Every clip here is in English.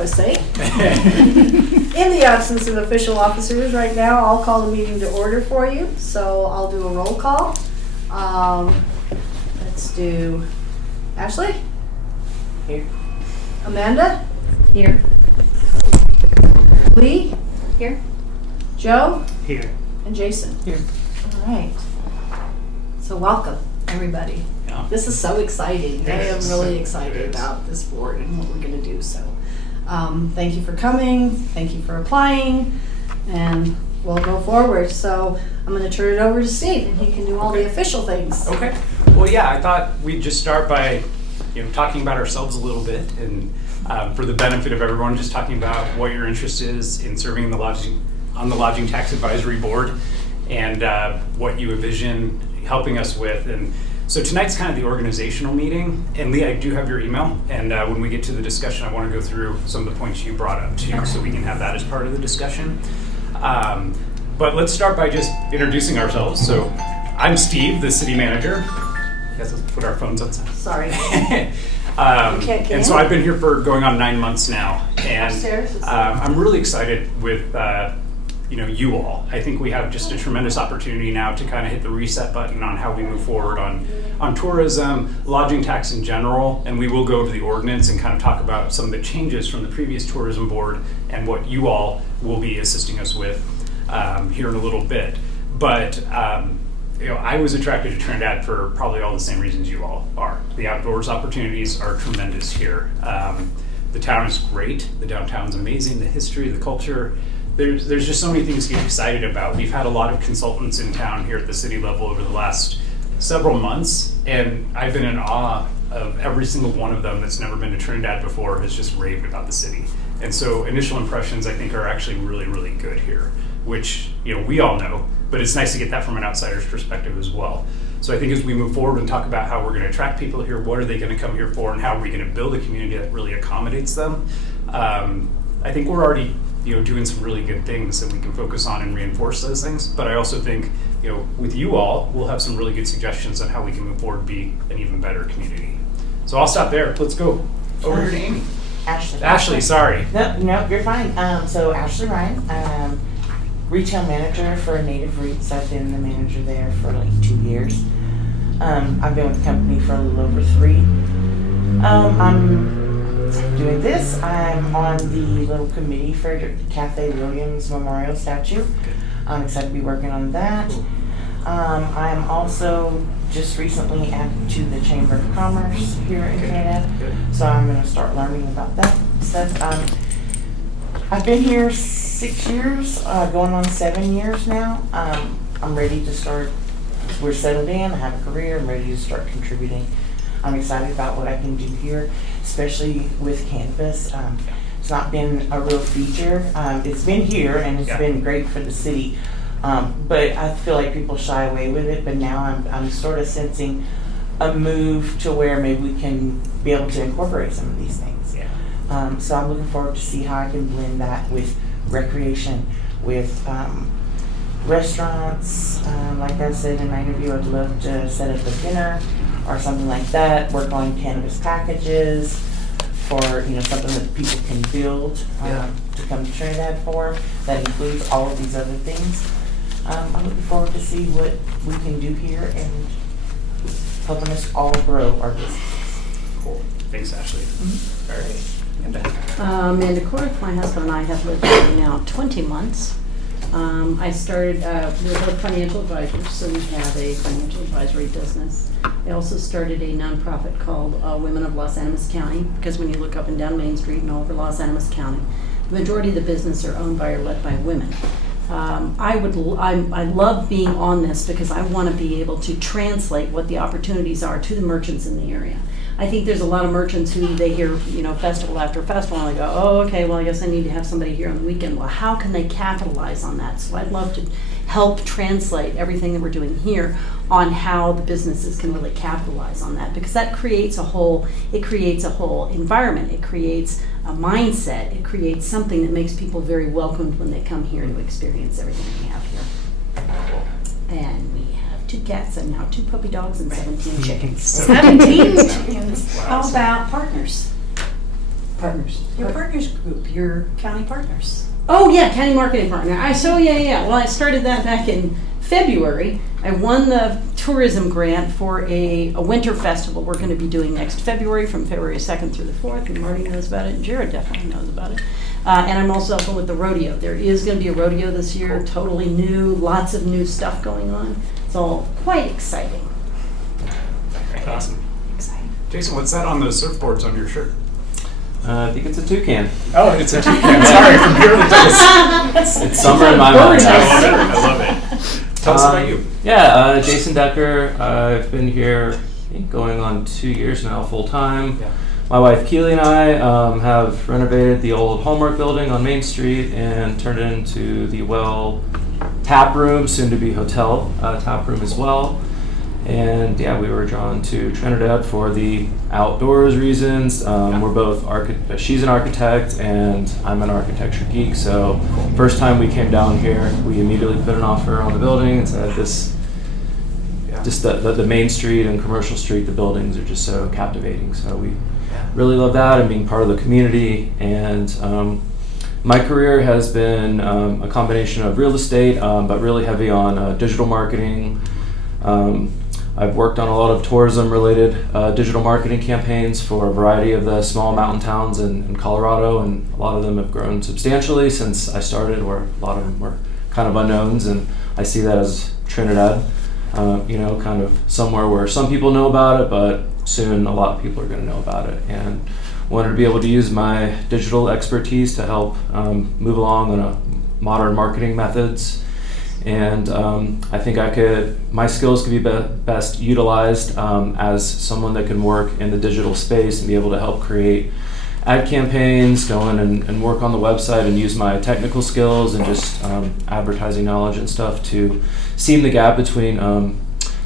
was saying. In the absence of official officers right now, I'll call the meeting to order for you. So I'll do a roll call. Let's do Ashley? Here. Amanda? Here. Lee? Here. Joe? Here. And Jason? Here. All right. So welcome, everybody. Yeah. This is so exciting. I am really It excited is. about this board and what we're going to do. So thank you for coming. Thank you for applying. And we'll go forward. So I'm going to turn it over to Steve, and he can do all the official things. Okay. Well, yeah, I thought we'd just start by, talking about ourselves a little bit, and for the benefit of everyone, just talking about what your interest is in serving in the Lodging Tax Advisory Board, and what you envision helping us with. And so tonight's kind of the organizational meeting. And Lee, I do have your email, and when we get to the discussion, I want to go through some of the points you brought up too, so we can have that as part of the discussion. But let's start by just introducing ourselves. So I'm Steve, the city manager. Let's put our phones outside. Sorry. And so I've been here for going on 9 months now, and I'm really excited with you all. I think we have just a tremendous opportunity now to kind of hit the reset button on how we move forward on tourism, lodging tax in general, and we will go to the ordinance and kind of talk about some of the changes from the previous tourism board and what you all will be assisting us with here in a little bit. But I was attracted to Trinidad for probably all the same reasons you all are. The outdoors opportunities are tremendous here. The town is great. The downtown's amazing. The history, the culture. There's just so many things to get excited about. We've had a lot of consultants in town here at the city level over the last several months, and I've been in awe of every single one of them that's never been to Trinidad before has just raved about the city. And so initial impressions, I think, are actually really, really good here, which we all know, but it's nice to get that from an outsider's perspective as well. So I think as we move forward and talk about how we're going to attract people here, what are they going to come here for, and how are we going to build a community that really accommodates them, I think we're already doing some really good things that we can focus on and reinforce those things. But I also think, with you all, we'll have some really good suggestions on how we can move forward and be an even better community. So I'll stop there. Let's go over here to Amy. Ashley, sorry. No, you're fine. So Ashley Ryan, retail manager for Native Roots. I've been the manager there for like 2 years. I've been with the company for a little over 3. I'm doing this. I'm on the little committee for Cafe Williams Memorial Statue. I'm excited to be working on that. I'm also just recently added to the Chamber of Commerce here in Trinidad, so I'm going to start learning about that stuff. I've been here 6 years, going on 7 years now. I'm ready to start. We're settled in. I have a career. I'm ready to start contributing. I'm excited about what I can do here, especially with cannabis. It's not been a real feature. It's been here, and it's been great for the city. But I feel like people shy away with it. But now I'm sort of sensing a move to where maybe we can be able to incorporate some of these things. So I'm looking forward to see how I can blend that with recreation, with restaurants. Like I said in my interview, I'd love to set up a dinner or something like that. Work on cannabis packages for something that people can build to come to Trinidad for. That includes all of these other things. I'm looking forward to see what we can do here and helping us all grow our business. Cool. Thanks, Ashley. Mm-hmm. All right. Amanda Korth, my husband and I have lived here now 20 months. I started with a financial advisor, so we have a financial advisory business. I also started a nonprofit called Women of Los Animas County, because when you look up and down Main Street and all over Los Animas County, the majority of the business are owned by or led by women. I love being on this because I want to be able to translate what the opportunities are to the merchants in the area. I think there's a lot of merchants who they hear, festival after festival, and they go, oh, okay, well, I guess I need to have somebody here on the weekend. Well, how can they capitalize on that? So I'd love to help translate everything that we're doing here on how the businesses can really capitalize on that, because that creates a whole environment. It creates a mindset. It creates something that makes people very welcomed when they come here to experience everything we have here. And we have 2 cats and now 2 puppy dogs and 17 chickens. 17 chickens. How about partners? Partners. Your partners group, your county partners. Oh yeah, county marketing partner. Well, I started that back in February. I won the tourism grant for a winter festival we're going to be doing next February, from February 2nd through the 4th, and Marty knows about it, and Jared definitely knows about it. And I'm also helping with the rodeo. There is going to be a rodeo this year, totally new, lots of new stuff going on. It's all quite exciting. Awesome. Exciting. Jason, what's that on those surfboards on your shirt? I think it's a toucan. Oh, it's a toucan. Sorry, from here to this. It's summer in my mind. I love it. Tell us about you. Yeah, Jason Decker. I've been here, I think, going on 2 years now, full time. Yeah. My wife Keely and I have renovated the old Hallmark building on Main Street and turned it into the Well tap room, soon to be hotel tap room as well. And yeah, we were drawn to Trinidad for the outdoors reasons. We're both she's an architect and I'm an architecture geek. So first time we came down here, we immediately put an offer on the building and said this, just the Main Street and Commercial Street, the buildings are just so captivating. So we really love that and being part of the community. And my career has been a combination of real estate, but really heavy on digital marketing. I've worked on a lot of tourism-related digital marketing campaigns for a variety of the small mountain towns in Colorado, and a lot of them have grown substantially since I started, where a lot of them were kind of unknowns, and I see that as Trinidad, kind of somewhere where some people know about it, but soon a lot of people are going to know about it, and wanted to be able to use my digital expertise to help move along on modern marketing methods. And I think my skills could be best utilized as someone that can work in the digital space and be able to help create ad campaigns, go in and work on the website and use my technical skills and just advertising knowledge and stuff to seam the gap between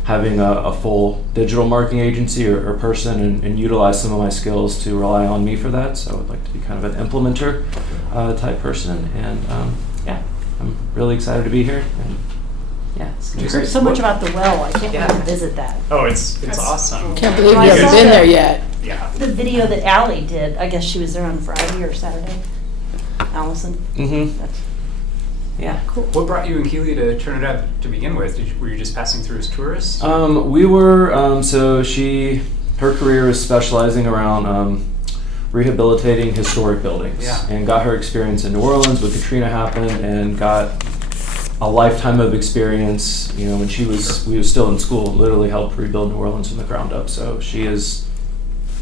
having a full digital marketing agency or person and utilize some of my skills to rely on me for that. So I would like to be kind of an implementer type person. And I'm really excited to be here. And it's gonna be great. So much about the well. I can't wait to visit that. Oh, it's awesome. Can't believe you haven't been there yet. Yeah. The video that Allie did, I guess she was there on Friday or Saturday. Allison. Mm-hmm. That's Yeah. cool. What brought you and Keely to Trinidad to begin with? Were you just passing through as tourists? We were, so her career is specializing around rehabilitating historic buildings, and got her experience in New Orleans when Katrina happened, and got a lifetime of experience, when we was still in school, literally helped rebuild New Orleans from the ground up. So she is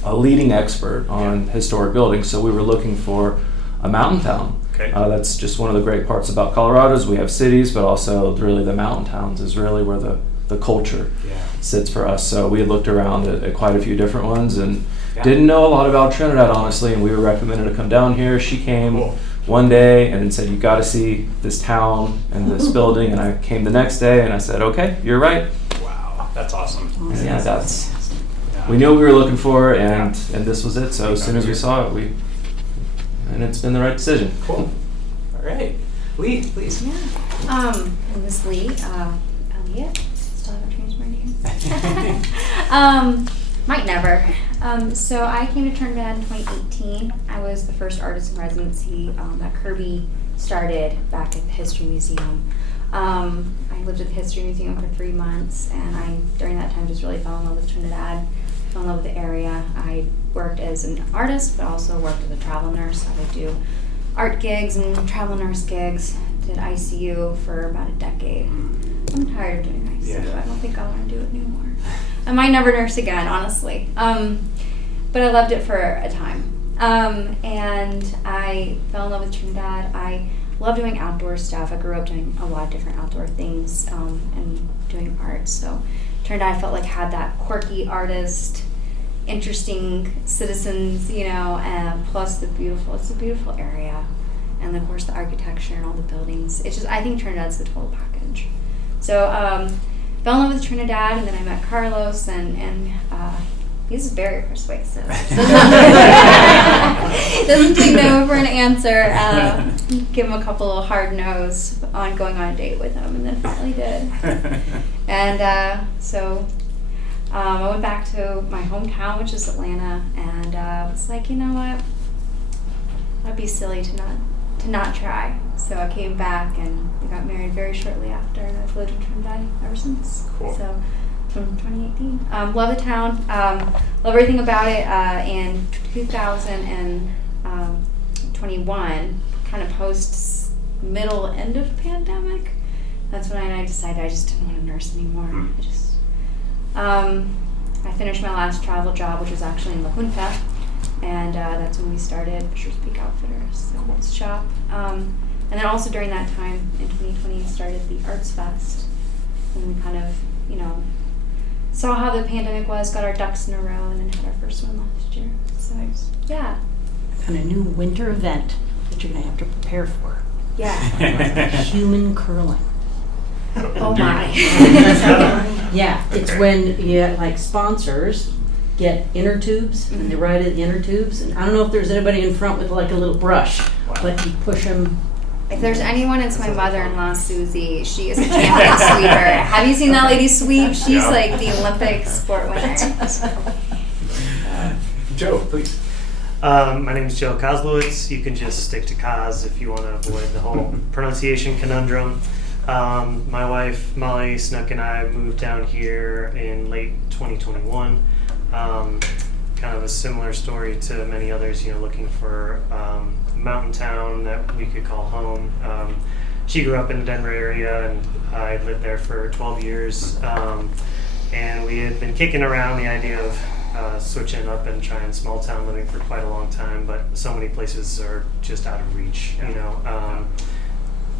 a leading expert on historic buildings. So we were looking for a mountain town. Okay. That's just one of the great parts about Colorado is we have cities, but also really the mountain towns is really where the culture sits for us. So we had looked around at quite a few different ones and didn't know a lot about Trinidad, honestly, and we were recommended to come down here. She came one day and said, you got to see this town and this building, and I came the next day and I said, okay, you're right. Wow, that's awesome. And we knew what we were looking for, and this was it. So as soon as we saw it, and it's been the right decision. Cool. All right. Lee, please. I'm Miss Lee, Elliott. Still haven't changed my name. Might never. So I came to Trinidad in 2018. I was the first artist in residency that Kirby started back at the History Museum. I lived at the History Museum for 3 months, and during that time just really fell in love with Trinidad, fell in love with the area. I worked as an artist, but also worked as a travel nurse. I would do art gigs and travel nurse gigs. Did ICU for about a decade. I'm tired of doing ICU. I don't think I want to do it anymore. I might never nurse again, honestly. But I loved it for a time. And I fell in love with Trinidad. I love doing outdoor stuff. I grew up doing a lot of different outdoor things and doing art. So Trinidad, I felt like had that quirky artist, interesting citizens, and plus it's a beautiful area. And of course the architecture and all the buildings. It's just, I think Trinidad's the total package. So fell in love with Trinidad, and then I met Carlos, and he's very persuasive. Doesn't take no for an answer. Give him a couple of hard no's on going on a date with him, and then finally did. And so I went back to my hometown, which is Atlanta, and was like, you know what? I'd be silly to not try. So I came back and we got married very shortly after, and I've lived in Trinidad ever since. Cool. So from 2018. Love the town. Love everything about it. In 2021, kind of post middle end of pandemic, that's when I decided I just didn't want to nurse anymore. I finished my last travel job, which was actually in La Junta, and that's when we started Fisher's Peak Outfitters, the shop. And then also during that time in 2020 started the Arts Fest, and we kind of, saw how the pandemic was, got our ducks in a row, and then had our first one last year. So yeah. And a new winter event that you're gonna have to prepare for. Yeah. Human curling. Oh my. Yeah, it's when you like sponsors get inner tubes and they ride in the inner tubes, and I don't know if there's anybody in front with like a little brush, but you push them. If there's anyone, it's my mother-in-law, Susie. She is a champion sweeper. Have you seen that lady sweep? She's like the Olympic sport winner. Joe, please. My name is Joe Kozlowitz. You can just stick to Koz if you want to avoid the whole pronunciation conundrum. My wife, Molly Snook, and I moved down here in late 2021. Kind of a similar story to many others, looking for a mountain town that we could call home. She grew up in the Denver area, and I lived there for 12 years. And we had been kicking around the idea of switching up and trying small town living for quite a long time, but so many places are just out of reach,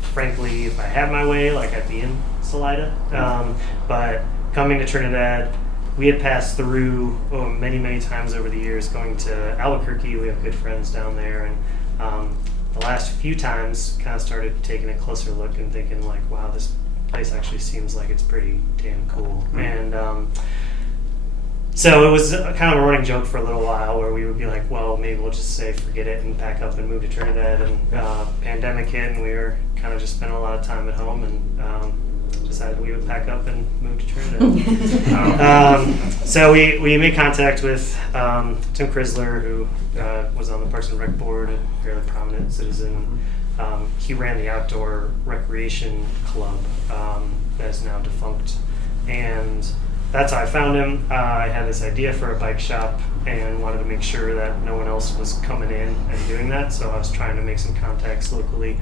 Frankly, if I had my way, like I'd be in Salida. But coming to Trinidad, we had passed through many, many times over the years going to Albuquerque. We have good friends down there, and the last few times kind of started taking a closer look and thinking like, wow, this place actually seems like it's pretty damn cool. And so it was kind of a running joke for a little while where we would be like, well, maybe we'll just say forget it and pack up and move to Trinidad. And pandemic hit, and we were kind of just spending a lot of time at home, and decided we would pack up and move to Trinidad. So we made contact with Tim Chrysler, who was on the Parks and Rec board, a fairly prominent citizen. He ran the outdoor recreation club that is now defunct, and that's how I found him. I had this idea for a bike shop and wanted to make sure that no one else was coming in and doing that, so I was trying to make some contacts locally.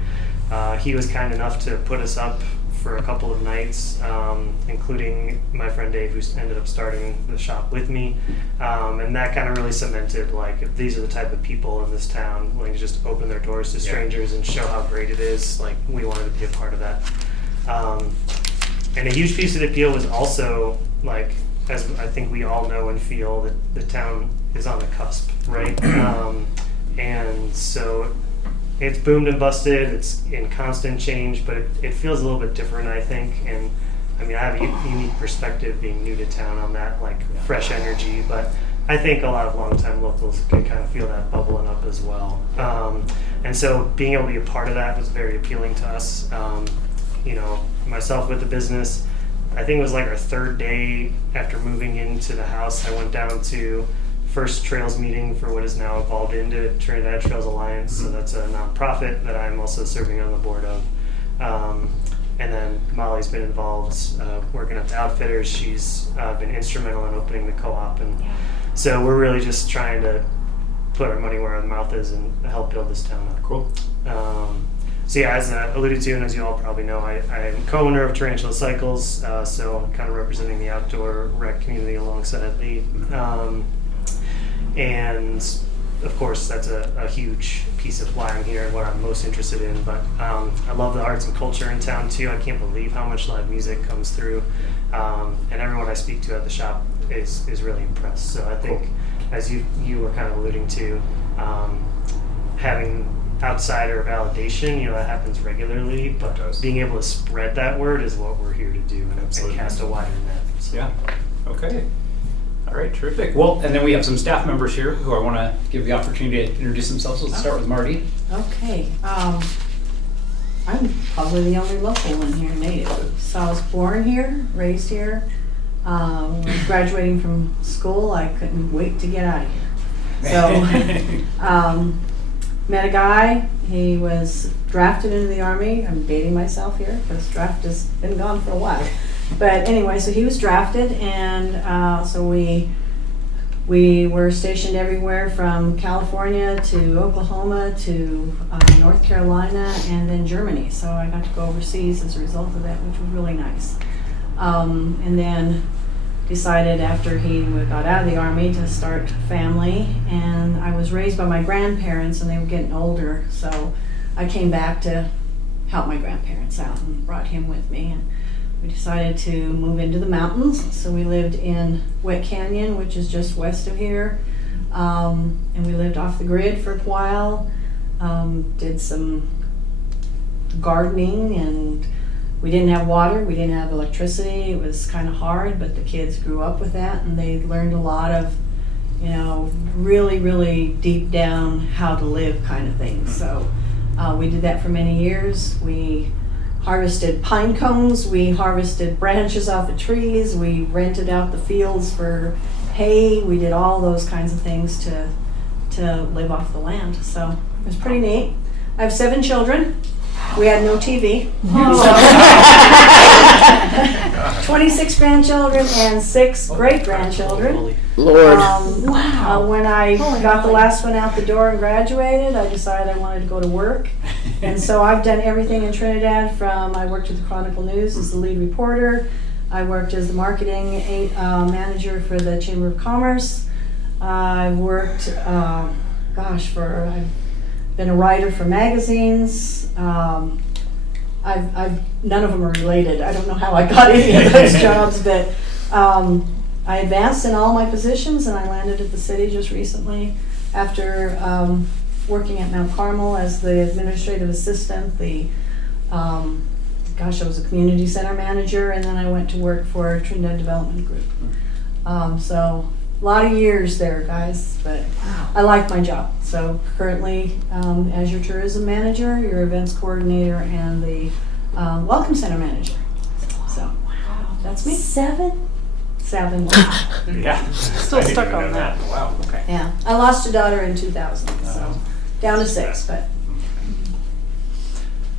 He was kind enough to put us up for a couple of nights, including my friend Dave, who ended up starting the shop with me. And that kind of really cemented, like, if these are the type of people in this town willing to just open their doors to strangers and show how great it is, like, we wanted to be a part of that. And a huge piece of the appeal was also, like, as I think we all know and feel, that the town is on the cusp, right? And so it's boomed and busted, it's in constant change, but it feels a little bit different, I think. And I mean, I have a unique perspective being new to town on that, like, fresh energy, but I think a lot of longtime locals can kind of feel that bubbling up as well. And so being able to be a part of that was very appealing to us. Myself with the business, I think it was like our third day after moving into the house, I went down to first Trails meeting for what is now evolved into Trinidad Trails Alliance. So that's a nonprofit that I'm also serving on the board of. And then Molly's been involved working at the Outfitters. She's been instrumental in opening the co-op. And so we're really just trying to put our money where our mouth is and help build this town up. Cool. So yeah, as alluded to, and as you all probably know, I am co-owner of Tarantula Cycles, so I'm kind of representing the outdoor rec community alongside Lee. And of course, that's a huge piece of why I'm here and what I'm most interested in. But I love the arts and culture in town too. I can't believe how much live music comes through, and everyone I speak to at the shop is really impressed. So I think, as you were kind of alluding to, having outsider validation, that happens regularly, but being able to spread that word is what we're here to do, and cast a wider net. So. Yeah. Okay. All right, terrific. Well, and then we have some staff members here who I want to give the opportunity to introduce themselves. Let's start with Marty. Okay. I'm probably the only local one here, native. So I was born here, raised here. When I was graduating from school, I couldn't wait to get out of here. So met a guy. He was drafted into the Army. I'm dating myself here because draft has been gone for a while. But anyway, so he was drafted, and so we were stationed everywhere from California to Oklahoma to North Carolina and then Germany. So I got to go overseas as a result of that, which was really nice. And then decided after he got out of the Army to start a family. And I was raised by my grandparents, and they were getting older. So I came back to help my grandparents out and brought him with me. And we decided to move into the mountains. So we lived in Wet Canyon, which is just west of here. And we lived off the grid for a while. Did some gardening, and we didn't have water, we didn't have electricity. It was kind of hard, but the kids grew up with that, and they learned a lot of, really, really deep down how to live kind of things. So we did that for many years. We harvested pine cones, we harvested branches off the trees, we rented out the fields for hay. We did all those kinds of things to live off the land. So it was pretty neat. I have 7 children. We had no TV. 26 grandchildren and 6 great-grandchildren. Lord. Wow. When I got the last one out the door and graduated, I decided I wanted to go to work. And so I've done everything in Trinidad from, I worked at the Chronicle News as the lead reporter. I worked as the marketing manager for the Chamber of Commerce. I've worked, I've been a writer for magazines. None of them are related. I don't know how I got any of those jobs, but I advanced in all my positions, and I landed at the city just recently after working at Mount Carmel as the administrative assistant. I was a community center manager, and then I went to work for Trinidad Development Group. So a lot of years there, guys, but I like my job. So currently, as your tourism manager, your events coordinator, and the welcome center manager. So that's me. 7? 7. Yeah. Still I didn't stuck even on know that. Wow, okay. Yeah, I lost a daughter in 2000, so down to 6, but.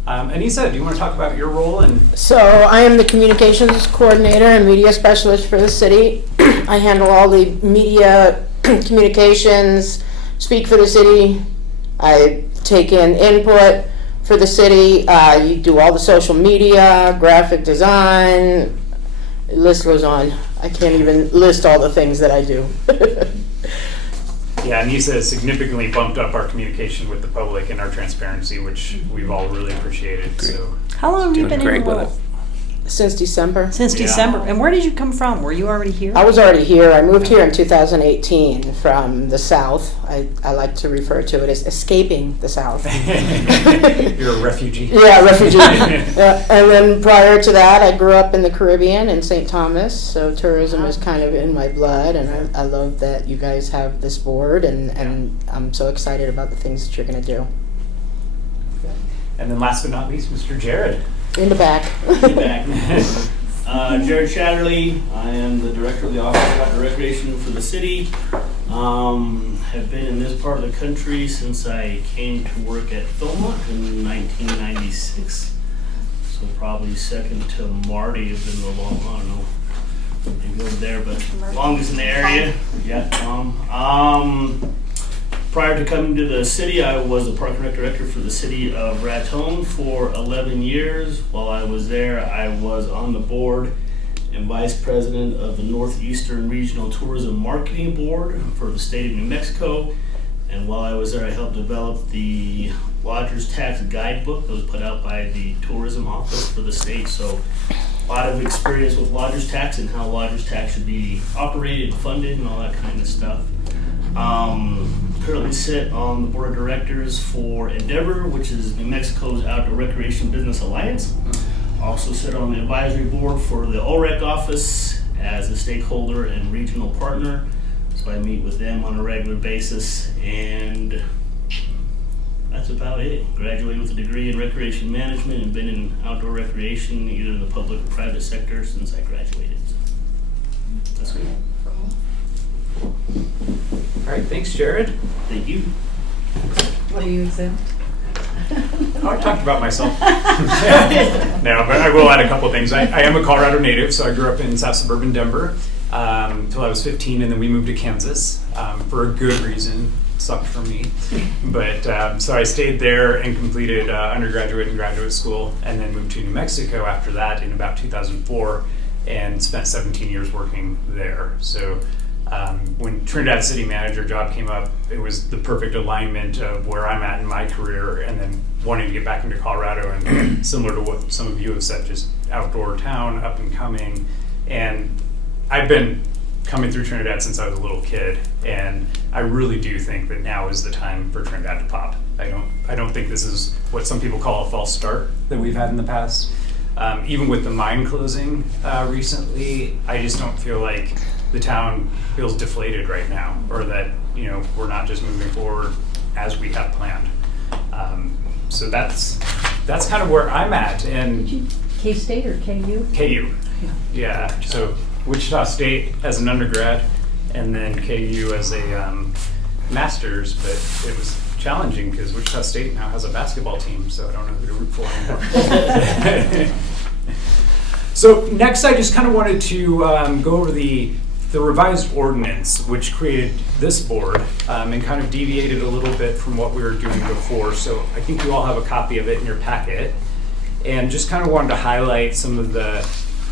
Anissa, do you want to talk about your role? So I am the communications coordinator and media specialist for the city. I handle all the media communications, speak for the city. I take in input for the city. You do all the social media, graphic design. The list goes on. I can't even list all the things that I do. Yeah, Anissa has significantly bumped up our communication with the public and our transparency, which we've all really appreciated. So How long have you been in the with role? Since December. Since Yeah. December. And where did you come from? Were you already here? I was already here. I moved here in 2018 from the South. I like to refer to it as escaping the South. You're a refugee. Yeah, refugee. And then prior to that, I grew up in the Caribbean in St. Thomas, so tourism is kind of in my blood, and I love that you guys have this board, and I'm so excited about the things that you're going to do. And then last but not least, Mr. Jared. In the back. Back. Jared Shatterly. I am the director of the Office of Outdoor Recreation for the city. Have been in this part of the country since I came to work at Philmont in 1996. So probably second to Marty have been the long, I don't know, maybe over there, but longest in the area. Yeah, Tom. Prior to coming to the city, I was a park and rec director for the city of Raton for 11 years. While I was there, I was on the board and vice president of the Northeastern Regional Tourism Marketing Board for the state of New Mexico. And while I was there, I helped develop the Lodgers Tax Guidebook that was put out by the Tourism Office for the state. So a lot of experience with Lodgers Tax and how Lodgers Tax should be operated, funded, and all that kind of stuff. Currently sit on the board of directors for Endeavor, which is New Mexico's Outdoor Recreation Business Alliance. Also sit on the advisory board for the OREC office as a stakeholder and regional partner. So I meet with them on a regular basis, and that's about it. Graduated with a degree in recreation management and been in outdoor recreation either in the public or private sector since I graduated. So that's good. All right, thanks, Jared. Thank you. Are you exempt? Oh, I talked about myself. No, but I will add a couple things. I am a Colorado native, so I grew up in South Suburban Denver until I was 15, and then we moved to Kansas for a good reason. Sucked for me. But so I stayed there and completed undergraduate and graduate school, and then moved to New Mexico after that in about 2004 and spent 17 years working there. So when Trinidad City Manager job came up, it was the perfect alignment of where I'm at in my career, and then wanting to get back into Colorado, and similar to what some of you have said, just outdoor town, up and coming. And I've been coming through Trinidad since I was a little kid, and I really do think that now is the time for Trinidad to pop. I don't think this is what some people call a false start that we've had in the past. Even with the mine closing recently, I just don't feel like the town feels deflated right now, or that we're not just moving forward as we have planned. So that's kind of where I'm at. And K-State or KU? KU, yeah. So Wichita State as an undergrad, and then KU as a master's. But it was challenging because Wichita State now has a basketball team, so I don't know who to root for anymore. So next, I just kind of wanted to go over the revised ordinance, which created this board, and kind of deviated a little bit from what we were doing before. So I think you all have a copy of it in your packet, and just kind of wanted to highlight some of the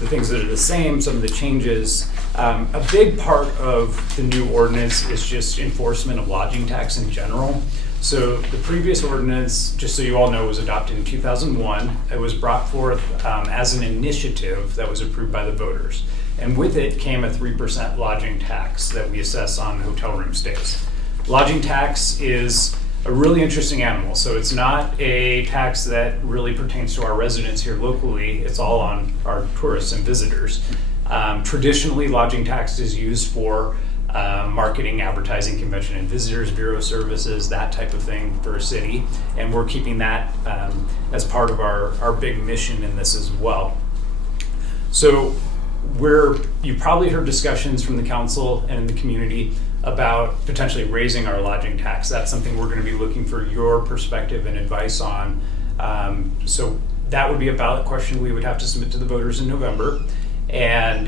things that are the same, some of the changes. A big part of the new ordinance is just enforcement of lodging tax in general. So the previous ordinance, just so you all know, was adopted in 2001. It was brought forth as an initiative that was approved by the voters. And with it came a 3% lodging tax that we assess on hotel room stays. Lodging tax is a really interesting animal. So it's not a tax that really pertains to our residents here locally. It's all on our tourists and visitors. Traditionally, lodging tax is used for marketing, advertising, convention and visitors bureau services, that type of thing for a city. And we're keeping that as part of our big mission in this as well. So you've probably heard discussions from the council and the community about potentially raising our lodging tax. That's something we're going to be looking for your perspective and advice on. So that would be a ballot question we would have to submit to the voters in November. And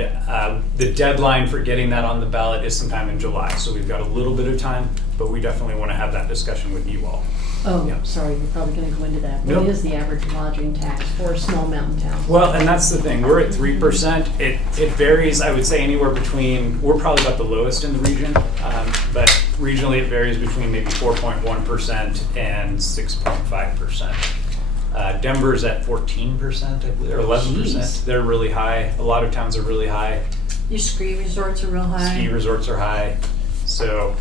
the deadline for getting that on the ballot is sometime in July. So we've got a little bit of time, but we definitely want to have that discussion with you all. Oh, Yeah. sorry, you're probably going to go into that. Nope. What is the average lodging tax for a small mountain town? Well, and that's the thing. We're at 3%. It varies, I would say, anywhere between, we're probably about the lowest in the region, but regionally it varies between maybe 4.1% and 6.5%. Denver's at 14%, I believe, or 11%. Jeez. They're really high. A lot of towns are really high. Your ski resorts are real high. Ski resorts are high. So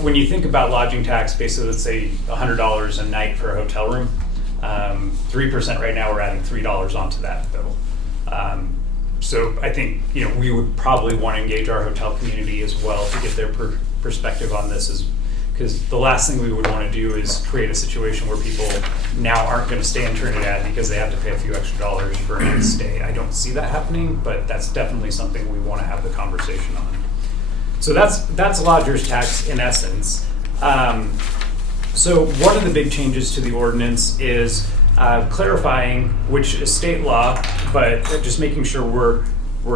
when you think about lodging tax, basically let's say $100 a night for a hotel room, 3% right now, we're adding $3 onto that though. So I think we would probably want to engage our hotel community as well to get their perspective on this, because the last thing we would want to do is create a situation where people now aren't going to stay in Trinidad because they have to pay a few extra dollars for a night's stay. I don't see that happening, but that's definitely something we want to have the conversation on. So that's lodger's tax in essence. So one of the big changes to the ordinance is clarifying, which is state law, but just making sure we're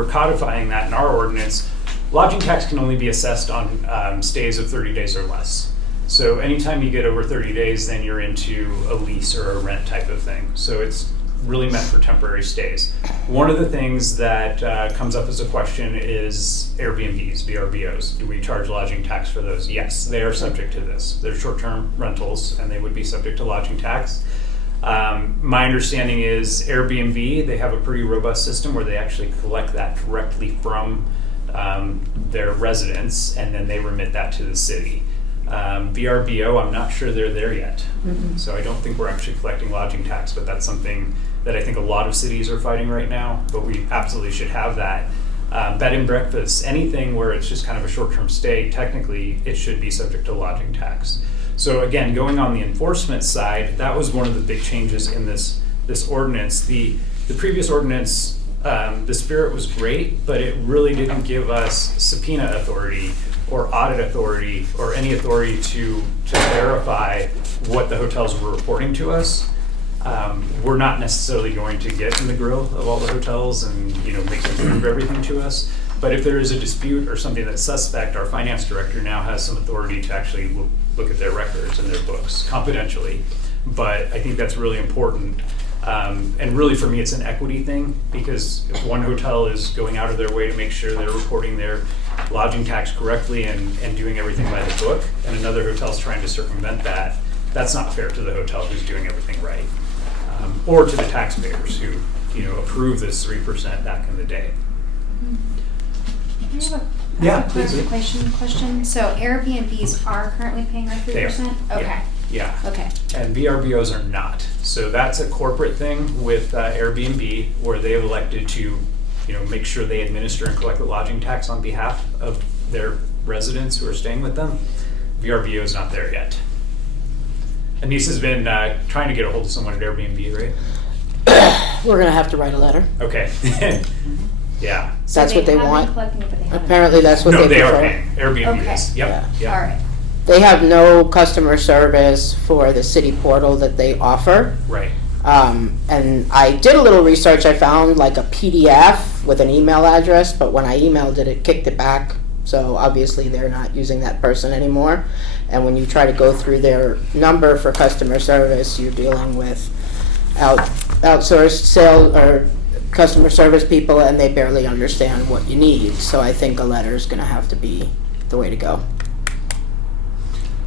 codifying that in our ordinance. Lodging tax can only be assessed on stays of 30 days or less. So anytime you get over 30 days, then you're into a lease or a rent type of thing. So it's really meant for temporary stays. One of the things that comes up as a question is Airbnbs, VRBOs. Do we charge lodging tax for those? Yes, they are subject to this. They're short-term rentals and they would be subject to lodging tax. My understanding is Airbnb, they have a pretty robust system where they actually collect that directly from their residents and then they remit that to the city. VRBO, I'm not sure they're there yet. Mm-hmm. So I don't think we're actually collecting lodging tax, but that's something that I think a lot of cities are fighting right now, but we absolutely should have that. Bed and breakfast, anything where it's just kind of a short-term stay, technically it should be subject to lodging tax. So again, going on the enforcement side, that was one of the big changes in this ordinance. The previous ordinance, the spirit was great, but it really didn't give us subpoena authority or audit authority or any authority to verify what the hotels were reporting to us. We're not necessarily going to get in the grill of all the hotels and make them prove everything to us. But if there is a dispute or something that's suspect, our finance director now has some authority to actually look at their records and their books confidentially. But I think that's really important. And really for me, it's an equity thing, because if one hotel is going out of their way to make sure they're reporting their lodging tax correctly and doing everything by the book, and another hotel's trying to circumvent that, that's not fair to the hotel who's doing everything right. Or to the taxpayers who, approved this 3% back in the day. I have a Yeah, please. question. So Airbnbs are currently paying our 3%? They are. Okay. Yeah. Okay. And VRBOs are not. So that's a corporate thing with Airbnb, where they have elected to, make sure they administer and collect the lodging tax on behalf of their residents who are staying with them. VRBO is not there yet. Anissa's been trying to get a hold of someone at Airbnb, right? We're gonna have to write a letter. Okay. Yeah. So That's what they have been want. collecting it, but they haven't. Apparently, that's what No, they they are prefer. paying. Airbnb Okay. is. Yep. Yeah. All right. They have no customer service for the city portal that they offer. Right. And I did a little research. I found like a PDF with an email address, but when I emailed it, it kicked it back. So obviously they're not using that person anymore. And when you try to go through their number for customer service, you're dealing with outsourced sales or customer service people, and they barely understand what you need. So I think a letter is going to have to be the way to go.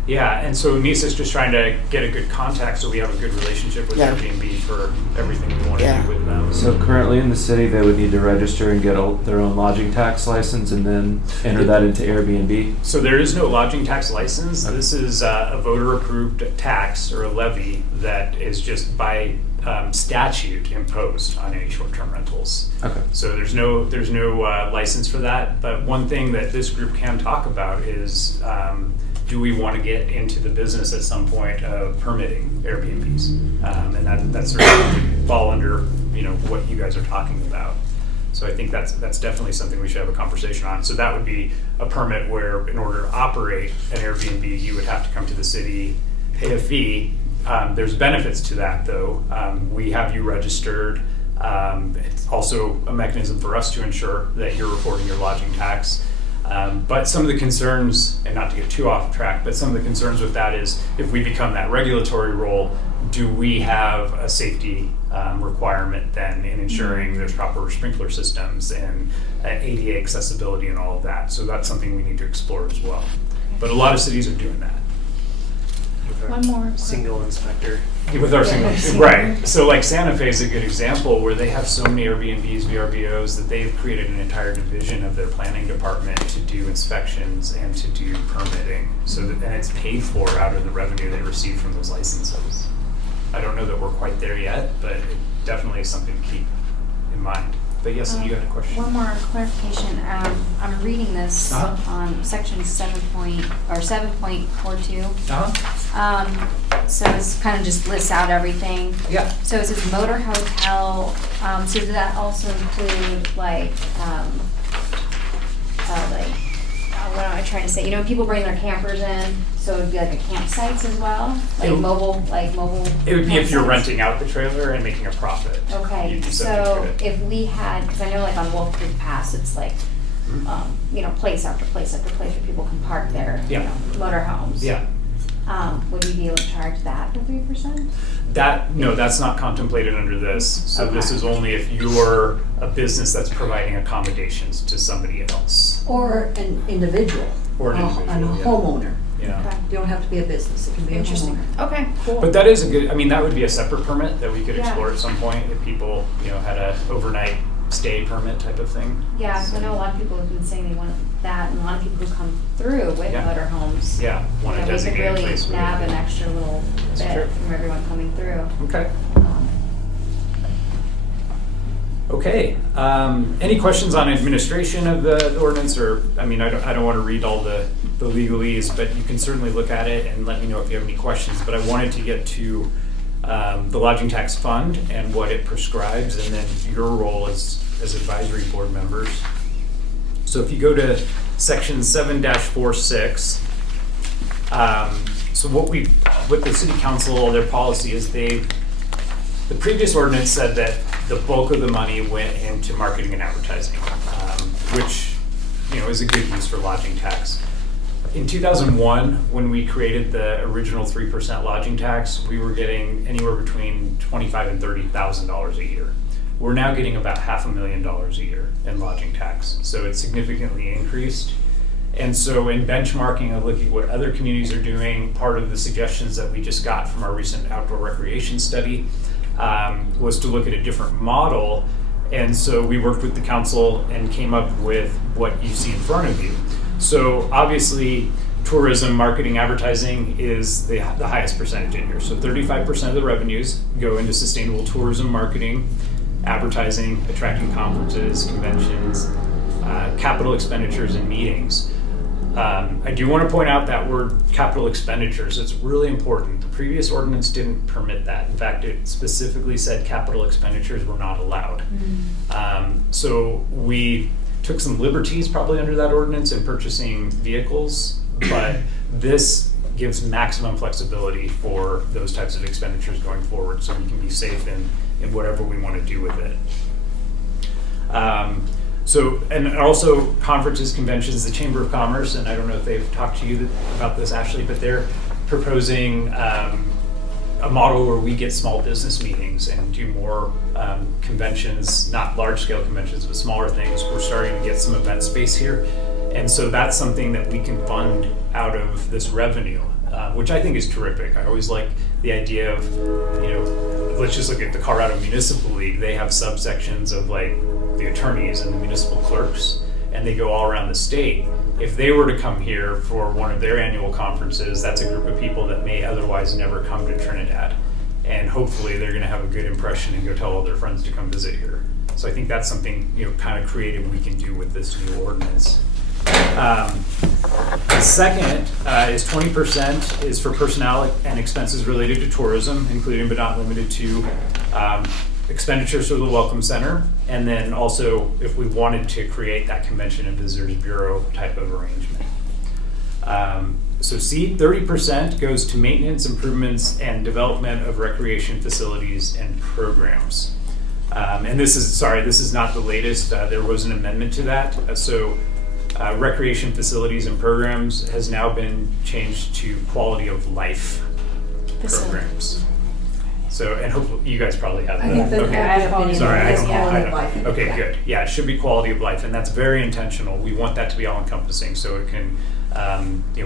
Yeah, and so Nisa's just trying to get a good contact so we have a good relationship with Yeah. Airbnb for everything we want to Yeah. do with them. So currently in the city, they would need to register and get their own lodging tax license and then enter that into Airbnb. So there is no lodging tax license. This is a voter-approved tax or a levy that is just by statute imposed on any short-term rentals. Okay. So there's no license for that. But one thing that this group can talk about is do we want to get into the business at some point of permitting Airbnbs? And that certainly would fall under what you guys are talking about. So I think that's definitely something we should have a conversation on. So that would be a permit where, in order to operate an Airbnb, you would have to come to the city, pay a fee. There's benefits to that, though. We have you registered. It's also a mechanism for us to ensure that you're reporting your lodging tax. But some of the concerns, and not to get too off track, but some of the concerns with that is if we become that regulatory role, do we have a safety requirement then in ensuring there's proper sprinkler systems and ADA accessibility and all of that? So that's something we need to explore as well. But a lot of cities are doing that. With our One more. single inspector. With our Yeah. single, right. So like Santa Fe is a good example where they have so many Airbnbs, VRBOs, that they've created an entire division of their planning department to do inspections and to do permitting. So that, and it's paid for out of the revenue they receive from those licenses. I don't know that we're quite there yet, but it definitely is something to keep in mind. But yes, you had a question. One more clarification. I'm reading this Uh-huh. on section 7.42. Uh-huh. So it's kind of just lists out everything. Yeah. So it says motor hotel. So does that also include what am I trying to say? People bring their campers in, so it would be like a campsites as well, like mobile. It would be if you're campsites? renting out the trailer and making a profit. Okay, You'd be subject so to it. if we had, because I know like on Wolf Creek Pass, it's like, place after place after place where people can park their, Yeah. motorhomes. Yeah. Would we be able to charge that for 3%? No, that's not contemplated under this. So this Okay. is only if you're a business that's providing accommodations to somebody else. Or an individual. Or an A individual, yeah. homeowner. Yeah. Okay. You don't have to be a business, it can be a Interesting. homeowner. Okay, cool. But that is that would be a separate permit that we could Yeah. explore at some point if people, had a overnight stay permit type of thing. Yeah, because I know a lot of people have been saying they want that, and a lot of people who come through with Yeah. motorhomes. Yeah, want a We could designated really place. where nab they an can- extra little That's bit true. from everyone coming through. Okay. Um, Okay. Any questions on administration of the ordinance, or I don't want to read all the legalese, but you can certainly look at it and let me know if you have any questions. But I wanted to get to the lodging tax fund and what it prescribes, and then your role as advisory board members. So if you go to section 7-46. So what the city council, their policy is the previous ordinance said that the bulk of the money went into marketing and advertising, which, is a good use for lodging tax. In 2001, when we created the original 3% lodging tax, we were getting anywhere between $25,000 and $30,000 a year. We're now getting about $500,000 a year in lodging tax, so it's significantly increased. And so in benchmarking and looking at what other communities are doing, part of the suggestions that we just got from our recent outdoor recreation study was to look at a different model. And so we worked with the council and came up with what you see in front of you. So obviously, tourism, marketing, advertising is the highest percentage in here. So 35% of the revenues go into sustainable tourism, marketing, advertising, attracting conferences, conventions, capital expenditures, and meetings. I do want to point out that word capital expenditures. It's really important. The previous ordinance didn't permit that. In fact, it specifically said capital expenditures were not allowed. So we took some liberties probably under that ordinance in purchasing vehicles, but this gives maximum flexibility for those types of expenditures going forward, so we can be safe in whatever we want to do with it. And also conferences, conventions, the Chamber of Commerce, and I don't know if they've talked to you about this, Ashley, but they're proposing a model where we get small business meetings and do more conventions, not large scale conventions, but smaller things. We're starting to get some event space here. And so that's something that we can fund out of this revenue, which I think is terrific. I always like the idea of, let's just look at the Colorado Municipal League. They have subsections of like the attorneys and the municipal clerks, and they go all around the state. If they were to come here for one of their annual conferences, that's a group of people that may otherwise never come to Trinidad. And hopefully they're gonna have a good impression and go tell all their friends to come visit here. So I think that's something, kind of creative we can do with this new ordinance. The second is 20% is for personnel and expenses related to tourism, including but not limited to expenditures for the Welcome Center, and then also if we wanted to create that Convention and Visitors Bureau type of arrangement. So C, 30% goes to maintenance, improvements, and development of recreation facilities and programs. And this is not the latest. There was an amendment to that. Recreation facilities and programs has now been changed to quality of life programs. So, and hopefully, you guys probably have that. Okay, good. Yeah, it should be quality of life, and that's very intentional. We want that to be all-encompassing, so it can,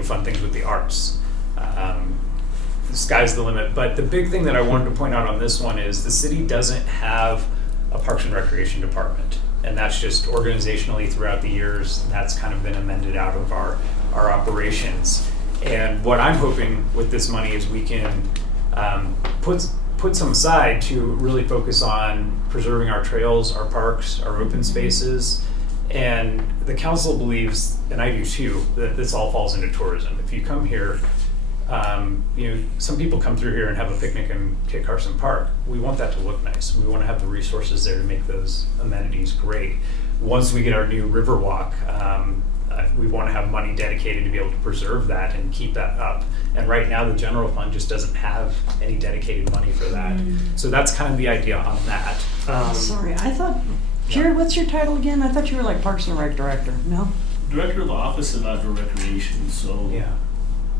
fund things with the arts. The sky's the limit. But the big thing that I wanted to point out on this one is the city doesn't have a Parks and Recreation department, and that's just organizationally throughout the years. That's kind of been amended out of our operations. And what I'm hoping with this money is we can put some aside to really focus on preserving our trails, our parks, our open spaces. And the council believes, and I do too, that this all falls into tourism. If you come here, some people come through here and have a picnic in Kit Carson Park. We want that to look nice. We want to have the resources there to make those amenities great. Once we get our new Riverwalk, we want to have money dedicated to be able to preserve that and keep that up. And right now the general fund just doesn't have any dedicated money for that. So that's kind of the idea on that. Sorry, I thought, Jared, what's your title again? I thought you were like Parks and Rec Director. No? Director of the Office of Outdoor Recreation. So Yeah.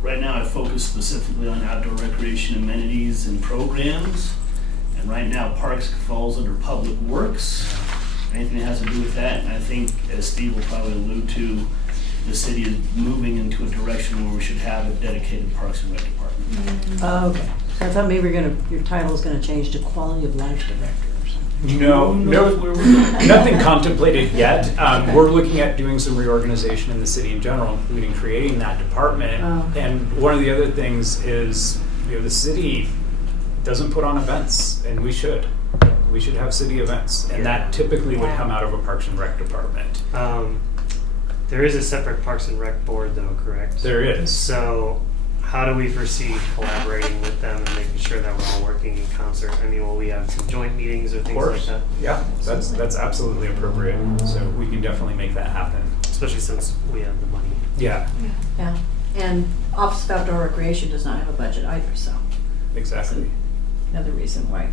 right now I focus specifically on outdoor recreation amenities and programs. And right now Parks falls under Public Works. Anything that has to do with that. And I think, as Steve will probably allude to, the city is moving into a direction where we should have a dedicated Parks and Rec department. Oh, okay. So I thought maybe your title is going to change to Quality of Life Director or something. No, nothing contemplated yet. We're looking at doing some reorganization in the city in general, including creating that department. And one of the other things is, the city doesn't put on events, and we should. We should have city events, and that typically would come out of a Parks and Rec department. There is a separate Parks and Rec board, though, correct? There is. So how do we foresee collaborating with them and making sure that we're all working in concert? I mean, will we have some joint meetings or things like that? Yeah, that's absolutely appropriate. So we can definitely make that happen. especially since we have the money. Yeah, Yeah, and Office of Outdoor Recreation does not have a budget either, so exactly. another reason why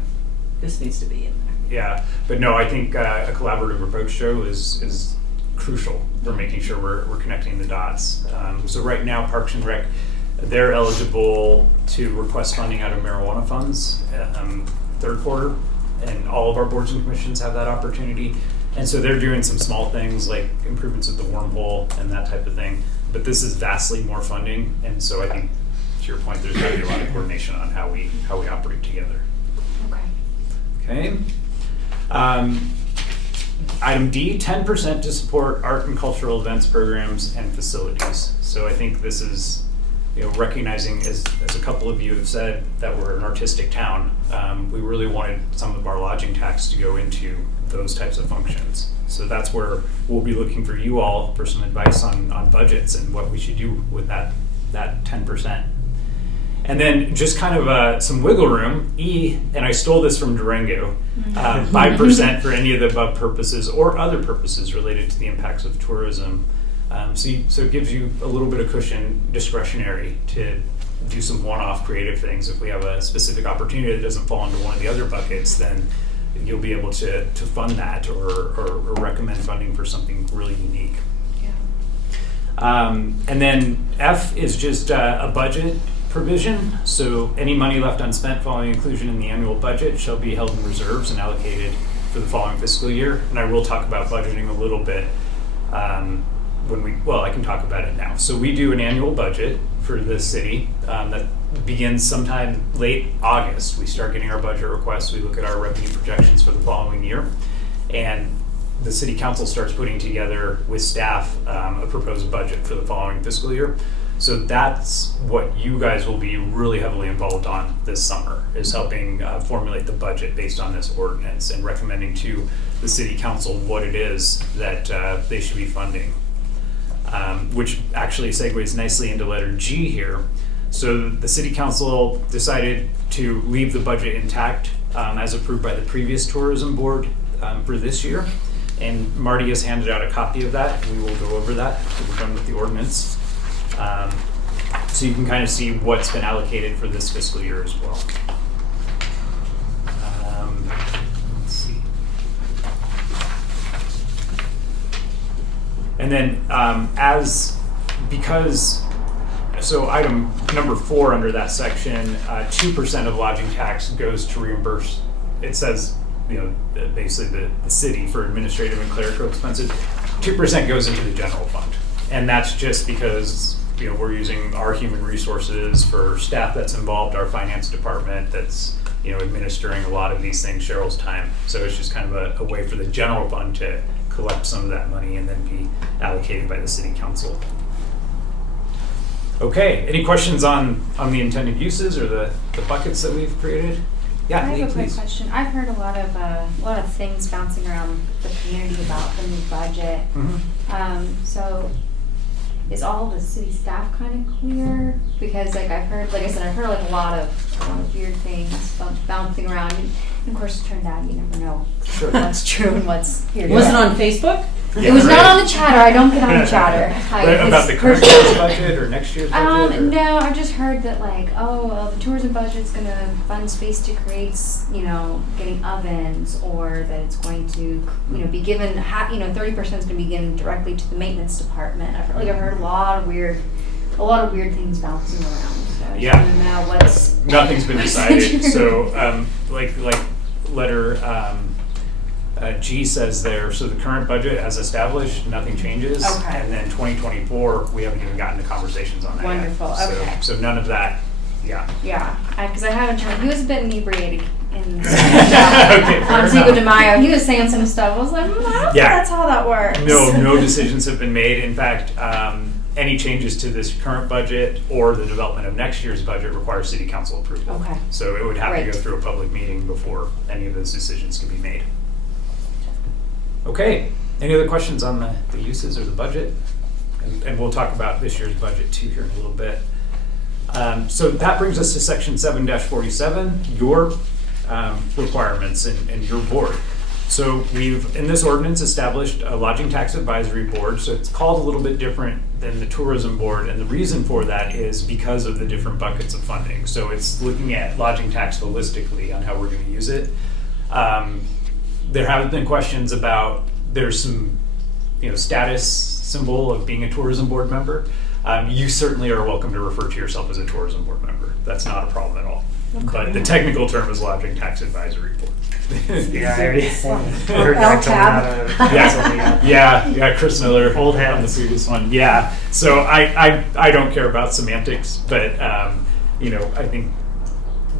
this needs to be in there. Yeah, but no, I think a collaborative approach, Joe, is crucial for making sure we're connecting the dots. So right now, Parks and Rec, they're eligible to request funding out of marijuana funds third quarter, and all of our boards and commissions have that opportunity. And so they're doing some small things like improvements of the wormhole and that type of thing. But this is vastly more funding, and so I think, to your point, there's got to be a lot of coordination on how we operate together. Okay. Okay. Item D, 10% to support art and cultural events, programs, and facilities. So I think this is, recognizing, as a couple of you have said, that we're an artistic town. We really wanted some of our lodging tax to go into those types of functions. So that's where we'll be looking for you all for some advice on budgets and what we should do with that 10%. And then just kind of some wiggle room, E, and I stole this from Durango, 5% for any of the above purposes or other purposes related to the impacts of tourism. So it gives you a little bit of cushion, discretionary, to do some one-off creative things. If we have a specific opportunity that doesn't fall into one of the other buckets, then you'll be able to fund that or recommend funding for something really unique. And then F is just a budget provision. So any money left unspent following inclusion in the annual budget shall be held in reserves and allocated for the following fiscal year. And I will talk about budgeting a little bit I can talk about it now. So we do an annual budget for the city that begins sometime late August. We start getting our budget requests. We look at our revenue projections for the following year. And the city council starts putting together with staff a proposed budget for the following fiscal year. So that's what you guys will be really heavily involved on this summer, is helping formulate the budget based on this ordinance and recommending to the city council what it is that they should be funding, which actually segues nicely into letter G here. So the city council decided to leave the budget intact as approved by the previous tourism board for this year. And Marty has handed out a copy of that. We will go over that after we're done with the ordinance. So you can kind of see what's been allocated for this fiscal year as well. Let's see. And then so item number 4 under that section, 2% of lodging tax goes to reimburse, it says, basically the city for administrative and clerical expenses. 2% goes into the general fund. And that's just because we're using our human resources for staff that's involved, our finance department that's administering a lot of these things, Cheryl's time. So it's just kind of a way for the general fund to collect some of that money and then be allocated by the city council. Okay, any questions on the intended uses or the buckets that we've created? Yeah, I Lee, have a quick please. question. I've heard a lot of things bouncing around the community about the new budget. Mm-hmm. So is all the city staff kind of clear? Because I've heard, like I said, I've heard a lot of weird things bouncing around. And of course, Trinidad, you never know what's true and what's here. Was it on Facebook? It was not on the chatter. I don't get on the chatter. About the current year's budget or next year's budget? No, I've just heard that the tourism budget's going to fund space to create, getting ovens, or that it's going to, be given, 30% is going to be given directly to the maintenance department. I've heard a lot of weird things bouncing around. So I just want to know what's. Nothing's been decided. So, like letter. G says there, so the current budget as established, nothing changes. Okay. And then 2024, we haven't even gotten to conversations on that Wonderful. yet. Okay. So none of that, yeah. Yeah, because I haven't tried. He was a bit inebriated in Okay, fair on Cinco de enough. Mayo. He was saying some stuff. I was like, I don't think that's how that works. No decisions have been made. In fact, any changes to this current budget or the development of next year's budget require city council approval. Okay. So it would have to Great. go through a public meeting before any of those decisions can be made. Okay, any other questions on the uses or the budget? And we'll talk about this year's budget too here in a little bit. So that brings us to section 7-47, your requirements and your board. So we've, in this ordinance, established a lodging tax advisory board. So it's called a little bit different than the tourism board. And the reason for that is because of the different buckets of funding. So it's looking at lodging tax holistically on how we're going to use it. There have been questions about, there's some, status symbol of being a tourism board member. You certainly are welcome to refer to yourself as a tourism board member. That's not a problem at all. But the technical term is lodging tax advisory board. Yeah, I already Or heard that coming out LTAB. of Yeah, Chris Miller Old on the hands. previous one. Yeah, so I don't care about semantics, but I think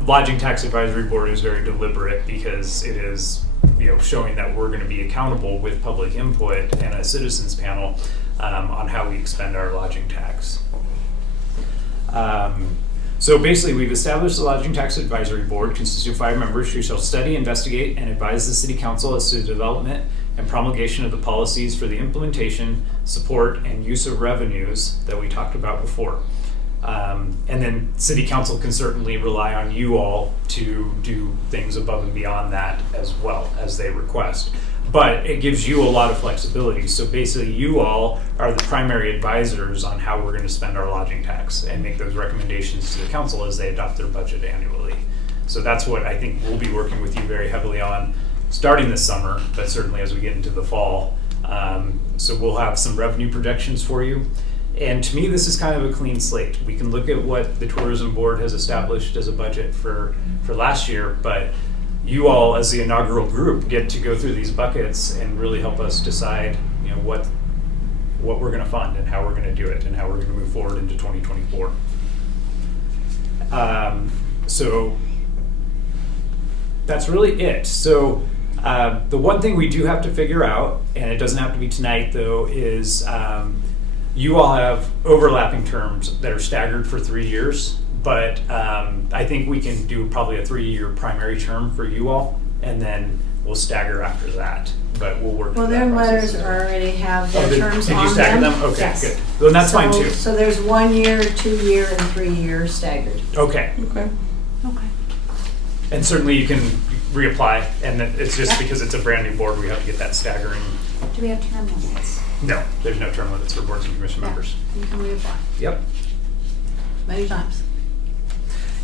lodging tax advisory board is very deliberate because it is showing that we're going to be accountable with public input and a citizens panel on how we expend our lodging tax. So basically, we've established the Lodging Tax Advisory Board consisting of 5 members who shall study, investigate, and advise the City Council as to the development and promulgation of the policies for the implementation, support, and use of revenues that we talked about before. And then City Council can certainly rely on you all to do things above and beyond that as well as they request. But it gives you a lot of flexibility. So basically, you all are the primary advisors on how we're going to spend our lodging tax and make those recommendations to the council as they adopt their budget annually. So that's what I think we'll be working with you very heavily on starting this summer, but certainly as we get into the fall. So we'll have some revenue projections for you. And to me, this is kind of a clean slate. We can look at what the tourism board has established as a budget for last year, but you all, as the inaugural group, get to go through these buckets and really help us decide, what we're going to fund and how we're going to do it and how we're going to move forward into 2024. So that's really it. So the one thing we do have to figure out, and it doesn't have to be tonight though, is you all have overlapping terms that are staggered for 3 years. But I think we can do probably a 3-year primary term for you all, and then we'll stagger after that. But we'll work. Well, through their that letters process. already have their terms on them. Did you stagger them? Okay, Yes. good. Well, that's fine too. So there's 1 year, 2 year, and 3 year staggered. Okay. Okay. Okay. And certainly you can reapply, and then it's just because it's a brand new board, we have to get that staggering. Do we have term limits? No, there's no term limits for boards and commission members. You can reapply Yep. many times.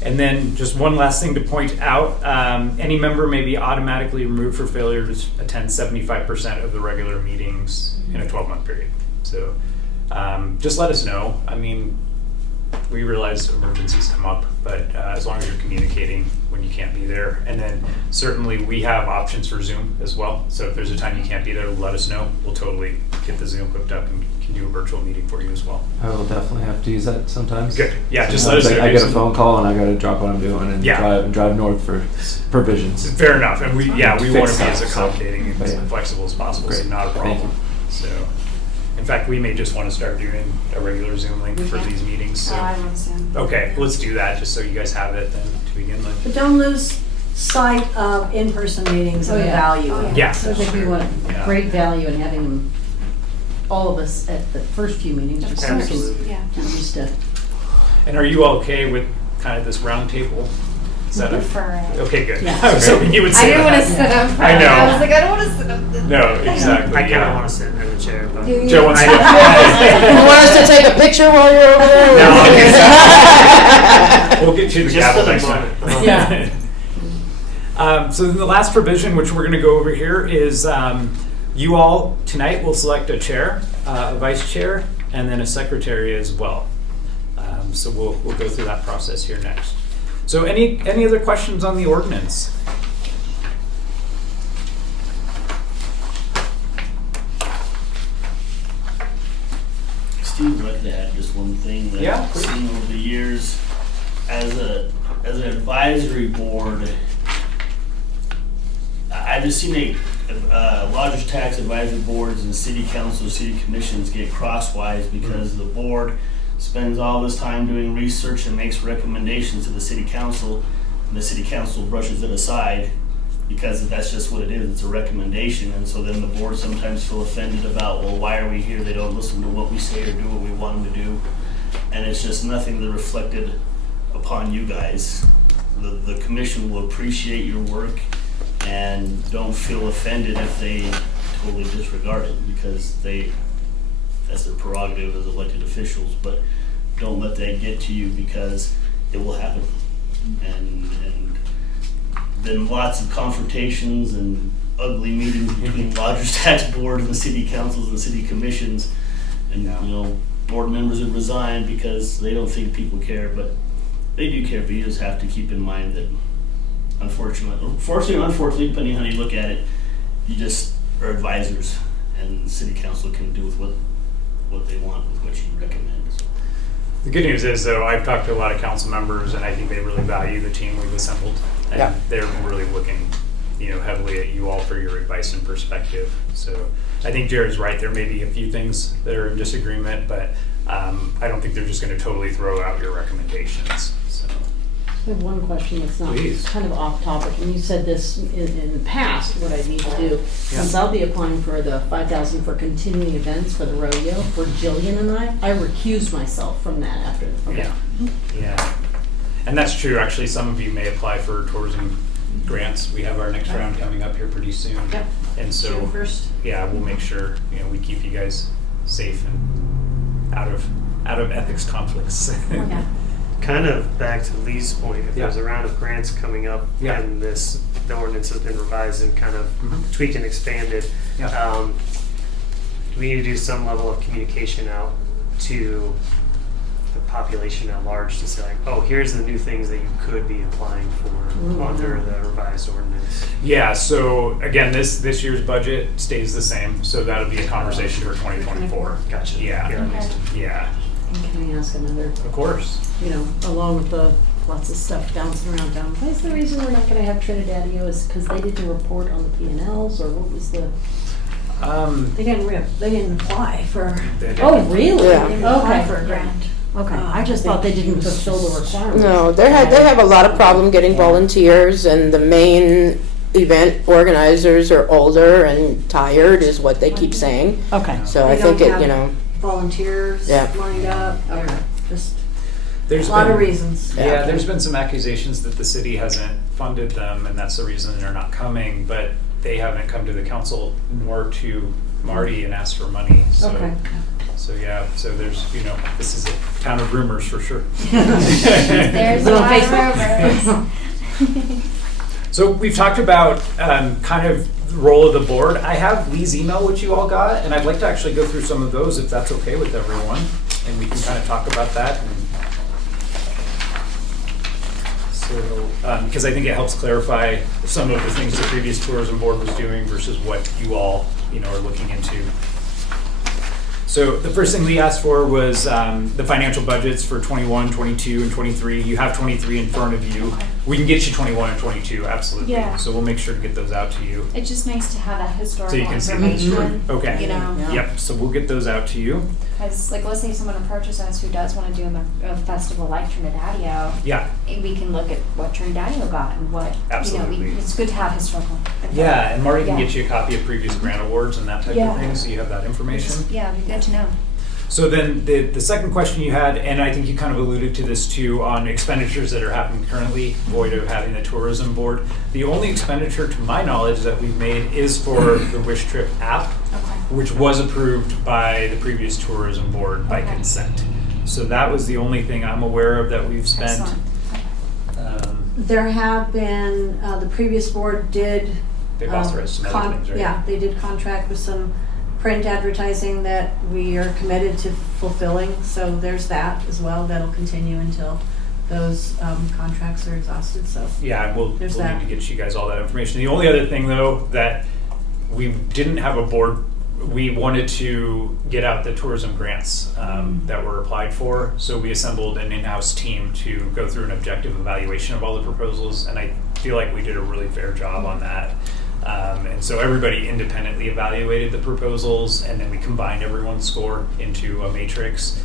And then just one last thing to point out, any member may be automatically removed for failure to attend 75% of the regular meetings in a 12-month period. So just let us know. I mean, we realize emergencies come up, but as long as you're communicating when you can't be there. And then certainly we have options for Zoom as well. So if there's a time you can't be there, let us know. We'll totally get the Zoom hooked up and can do a virtual meeting for you as well. I will definitely have to use that sometimes. Good. Yeah, just let us know. I get a phone call and I got to drop what I'm doing and Yeah. drive north for provisions. Fair enough. And we want to be as stuff, so- accommodating and Yeah. flexible as possible, so Great. not a Thank problem. So, in fact, we may just want to start doing a regular Zoom link for Okay. these meetings. So. I want to send. Okay, let's do that just so you guys have it then to begin with. But don't lose sight of in-person meetings and Oh, the yeah. value. Oh, of it. Yeah. So I think we want Yeah. great value in having them, all of us at the first few meetings, just so we can Absolutely. Yeah. get used to. And are you all okay with kind of this round table setup? Prefer it. Okay, good. Yeah. I was hoping you would I say didn't want to that. sit up. I know. I was like, I don't want to sit up. No, exactly. I kind yeah. of want to sit in the chair, but Do you? Joe wants to. You want us to take a picture while you're over there? No, I'll get you. We'll get you the just gavel for the next time. moment. Yeah. So then the last provision, which we're going to go over here, is you all tonight will select a chair, a vice chair, and then a secretary as well. So we'll go through that process here next. So any other questions on the ordinance? Steve, I'd like to add just one thing that Yeah, I've please. seen over the years as an advisory board. I've just seen lodging tax advisory boards and city council, city commissions get crosswise because the board spends all this time doing research and makes recommendations to the city council, and the city council brushes it aside because that's just what it is. It's a recommendation, and so then the board sometimes feel offended about, well, why are we here? They don't listen to what we say or do what we want them to do, and it's just nothing that reflected upon you guys. The commission will appreciate your work and don't feel offended if they totally disregard it, because that's their prerogative as elected officials. But don't let that get to you, because it will happen. And then lots of confrontations and ugly meetings between Rogers Tax Board and the city councils and city commissions, and board members have resigned because they don't think people care, but they do care. But you just have to keep in mind that unfortunately, depending on how you look at it, you just are advisors, and the city council can do with what they want with what you recommend. The good news is, though, I've talked to a lot of council members, and I think they really value the team we've assembled, and they're really looking, heavily at you all for your advice and perspective. So I think Jared's right. There may be a few things that are in disagreement, but I don't think they're just going to totally throw out your recommendations. So. I have one question that's not Please. kind of off topic, and you said this in the past, what I need to do. Since I'll be applying for the $5,000 for continuing events for the rodeo, for Jillian and I recused myself from that after. Okay. Yeah. And that's true. Actually, some of you may apply for tourism grants. We have our next round coming up here pretty soon. Yep. And so, June 1st. yeah, we'll make sure, we keep you guys safe and out of ethics conflicts. Yeah. Kind of back to Lee's point, if there's a round of grants coming up and the ordinance has been revised and kind of tweaked and expanded, we need to do some level of communication out to the population at large to say, like, oh, here's the new things that you could be applying for under the revised ordinance. Yeah, so again, this year's budget stays the same, so that'll be a conversation for 2024. Gotcha. Yeah. Okay. Yeah. And can I ask another, Of course. along with the lots of stuff bouncing around down, what is the reason we're not going to have Trinidad? Is because they didn't report on the P&Ls, or what was the? They didn't apply for. Oh, really? Yeah. They didn't apply Okay. for a grant. Okay, I just thought they didn't fulfill the requirements. No, they have a lot of problem getting volunteers, and the main event organizers are older and tired, is what they keep saying. Okay. So They I think don't it, have volunteers lined up. Okay. Just There's a lot been- of reasons. Yeah, there's been some accusations that the city hasn't funded them, and that's the reason they're not coming, but they haven't come to the council nor to Marty and asked for money. So, Okay. so there's, this is a town of rumors for sure. There's a Little lot Facebook. of rumors. So we've talked about kind of the role of the board. I have Lee's email, which you all got, and I'd like to actually go through some of those if that's okay with everyone, and we can kind of talk about that. So, because I think it helps clarify some of the things the previous tourism board was doing versus what you all, are looking into. So the first thing we asked for was the financial budgets for 21, 22, and 23. You have 23 in front of you. We can get you 21 and 22, absolutely. Yeah. So we'll make sure to get those out to you. It's just nice to have that historical So you can see them. information. Okay. Yep, so we'll get those out to you. Because, let's say someone approaches us who does want to do a festival like Trinidadio, Yeah. and we can look at what Trinidadio got and what, Absolutely. it's good to have historical info. Yeah, and Marty can Yeah. get you a copy of previous grant awards and that type of thing, so you have that information. Yeah, it'd be good to know. So then the second question you had, and I think you kind of alluded to this too, on expenditures that are happening currently, void of having the tourism board. The only expenditure to my knowledge that we've made is for the Wish Trip app, Okay. which was approved by the previous tourism board by Okay. consent. So that was the only thing I'm aware of that we've spent. Excellent. There have been, the previous board did. They've authorized some other things, right? Yeah, they did contract with some print advertising that we are committed to fulfilling, so there's that as well. That'll continue until those contracts are exhausted, so. Yeah, and we'll need There's to that. get you guys all that information. The only other thing though, that we didn't have a board, we wanted to get out the tourism grants that were applied for. So we assembled an in-house team to go through an objective evaluation of all the proposals, and I feel like we did a really fair job on that. And so everybody independently evaluated the proposals, and then we combined everyone's score into a matrix,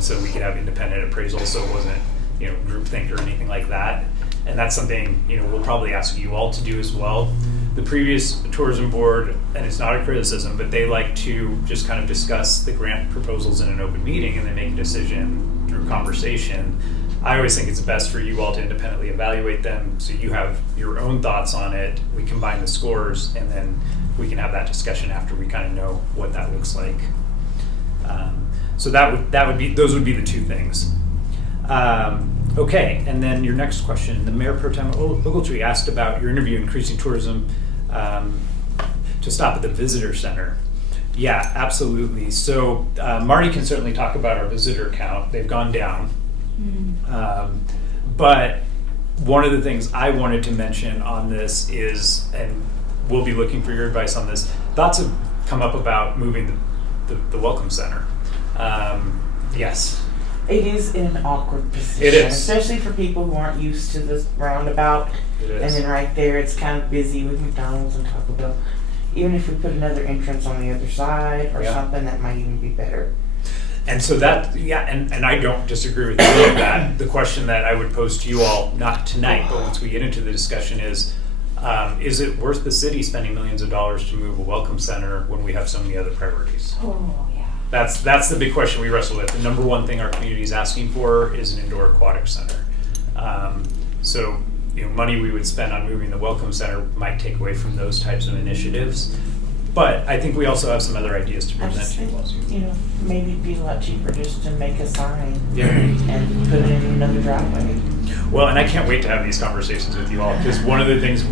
so we could have independent appraisal, so it wasn't, groupthink or anything like that. And that's something, we'll probably ask you all to do as well. The previous tourism board, and it's not a criticism, but they like to just kind of discuss the grant proposals in an open meeting and then make a decision through conversation. I always think it's best for you all to independently evaluate them, so you have your own thoughts on it. We combine the scores, and then we can have that discussion after we kind of know what that looks like. So those would be the two things. Okay, and then your next question, the Mayor Pro Tem Ogletree asked about your interview, increasing tourism to stop at the visitor center. Yeah, absolutely. So Marty can certainly talk about our visitor count. They've gone down. But one of the things I wanted to mention on this is, and we'll be looking for your advice on this, thoughts have come up about moving the Welcome Center. Yes. It is in an awkward position. It is. Especially for people who aren't used to this roundabout. It is. And then right there, it's kind of busy with McDonald's and Taco Bell. Even if we put another entrance on the other side or Yeah. something, that might even be better. And so that, yeah, and I don't disagree with any of that. The question that I would pose to you all, not tonight, but once we get into the discussion is it worth the city spending millions of dollars to move a Welcome Center when we have so many other priorities? Oh, yeah. That's the big question we wrestle with. The number one thing our community is asking for is an indoor aquatic center. So, money we would spend on moving the Welcome Center might take away from those types of initiatives. But I think we also have some other ideas to I present just to think, you all. maybe it'd be a lot cheaper just to make a sign Yeah. and put it in another driveway. Well, and I can't wait to have these conversations with you all, because one of the things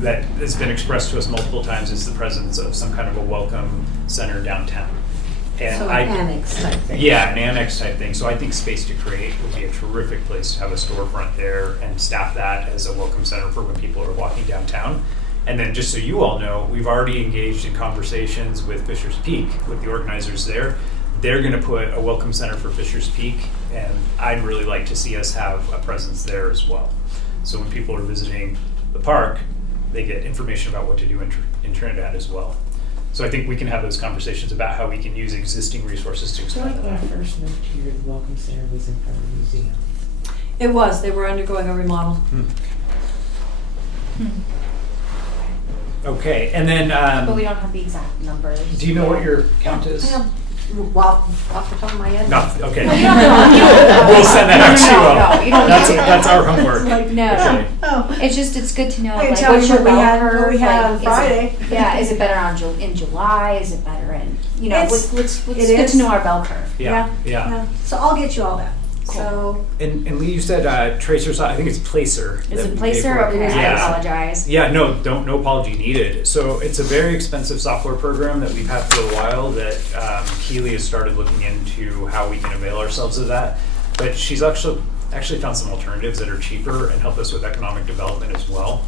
that has been expressed to us multiple times is the presence of some kind of a welcome center downtown. And So an annex type thing. Yeah, an annex type thing. So I think Space to Create would be a terrific place to have a storefront there and staff that as a welcome center for when people are walking downtown. And then just so you all know, we've already engaged in conversations with Fisher's Peak, with the organizers there. They're going to put a welcome center for Fisher's Peak, and I'd really like to see us have a presence there as well. So when people are visiting the park, they get information about what to do in Trinidad as well. So I think we can have those conversations about how we can use existing resources to I feel like expand when I that. first moved here, the Welcome Center was in front of the museum. It was, they were undergoing a remodel. Okay, and then, But we don't have the exact numbers. do you know what your count is? I have, off the top of my head. No, okay. No, you don't have to. We'll send that out to you all. No, you don't need to. That's our homework. No. Okay. Oh. It's good to know, I can like, tell what's you your what we bell had- curve? what we had like, on is it- Friday. Yeah, is it better in July? Is it better in, It's- it's it good is. to know our bell curve. Yeah. So I'll get you all that. Cool. So, And Lee, you said Tracer, I think it's Placer. Is that it we Placer? pay for. Okay, I Yeah. apologize. Yeah, no apology needed. So it's a very expensive software program that we've had for a while that Keely has started looking into how we can avail ourselves of that. But she's actually found some alternatives that are cheaper and help us with economic development as well.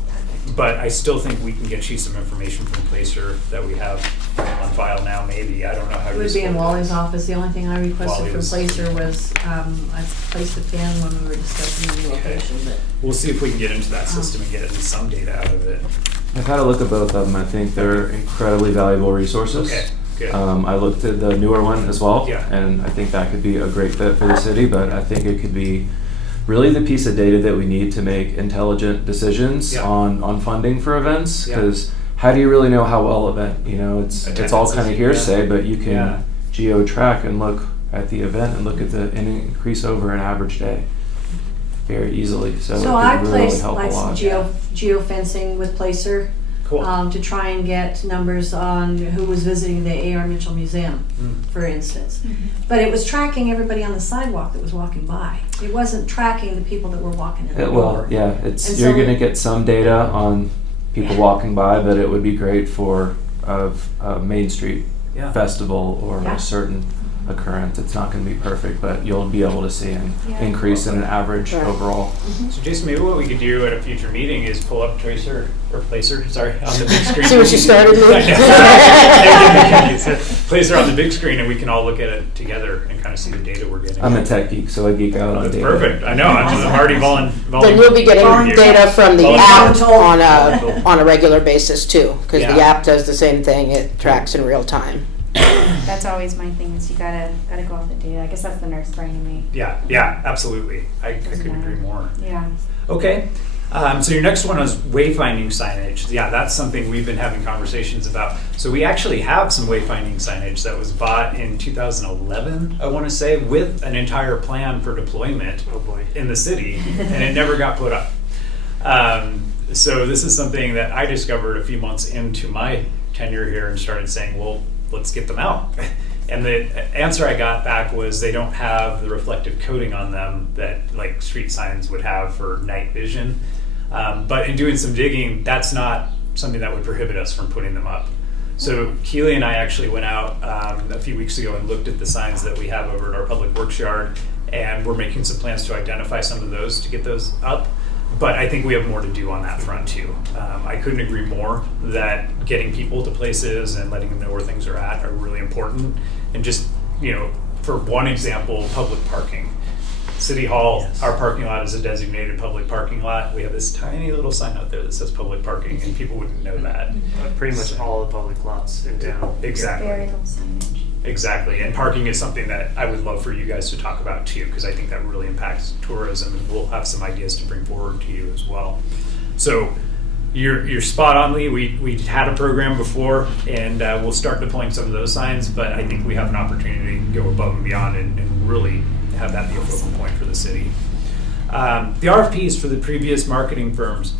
But I still think we can get you some information from Placer that we have on file now, maybe. I don't know how it to. would be in Wally's office. The only thing I requested Wally from was- Placer was, I placed a pin when we were discussing the new Okay. location, but. We'll see if we can get into that system and get at least some data out of it. I've had a look at both of them. I think they're incredibly valuable resources. Okay, good. I looked at the newer one as well, Yeah. and I think that could be a great fit for the city, but I think it could be really the piece of data that we need to make intelligent decisions Yeah. on funding for events, Yeah. because how do you really know how well event, it's all Attendance kind of is- hearsay, yeah. but you can Yeah. geo-track and look at the event and look at the increase over an average day very easily, so it So I could really placed help a like some lot. geo-fencing with Placer. Cool. To try and get numbers on who was visiting the A.R. Mitchell Museum, for instance. But it was tracking everybody on the sidewalk that was walking by. It wasn't tracking the people that were walking in the door. Well, yeah, And you're so- gonna get some data on people walking by, but it would be great for a Main Street Yeah. festival or Yeah. a certain occurrence. It's not gonna be perfect, but you'll be able to see an Yeah. increase in an average Right. overall. So Jason, maybe what we could do at a future meeting is pull up Tracer or Placer, sorry, on the big screen. See what you started, Lou? Placer on the big screen, and we can all look at it together and kind of see the data we're getting. I'm a tech geek, so I geek out on That's data. perfect. I know. I'm already Then you'll be getting data from the Volunteer. app on a regular basis too, because the Yeah. app does the same thing. It tracks in real time. That's always my thing, is you gotta go off the data. I guess that's the nurse brain in me. Yeah, absolutely. I couldn't agree more. Yeah. Okay. So your next one is wayfinding signage. Yeah, that's something we've been having conversations about. So we actually have some wayfinding signage that was bought in 2011, I want to say, with an entire plan for deployment Oh boy. in the city, and it never got put up. So this is something that I discovered a few months into my tenure here and started saying, well, let's get them out. And the answer I got back was they don't have the reflective coating on them that like street signs would have for night vision. But in doing some digging, that's not something that would prohibit us from putting them up. So Keely and I actually went out a few weeks ago and looked at the signs that we have over at our public works yard, and we're making some plans to identify some of those to get those up. But I think we have more to do on that front too. I couldn't agree more that getting people to places and letting them know where things are at are really important. And just, for one example, public parking. City Hall, our parking lot is a designated public parking lot. We have this tiny little sign out there that says public parking, and people wouldn't know that. Pretty much all the public lots in town. Exactly. Very little signage. Exactly, and parking is something that I would love for you guys to talk about too, because I think that really impacts tourism, and we'll have some ideas to bring forward to you as well. So you're spot on, Lee. We had a program before, and we'll start deploying some of those signs, but I think we have an opportunity to go above and beyond and really have that be a focal point for the city. The RFPs for the previous marketing firms.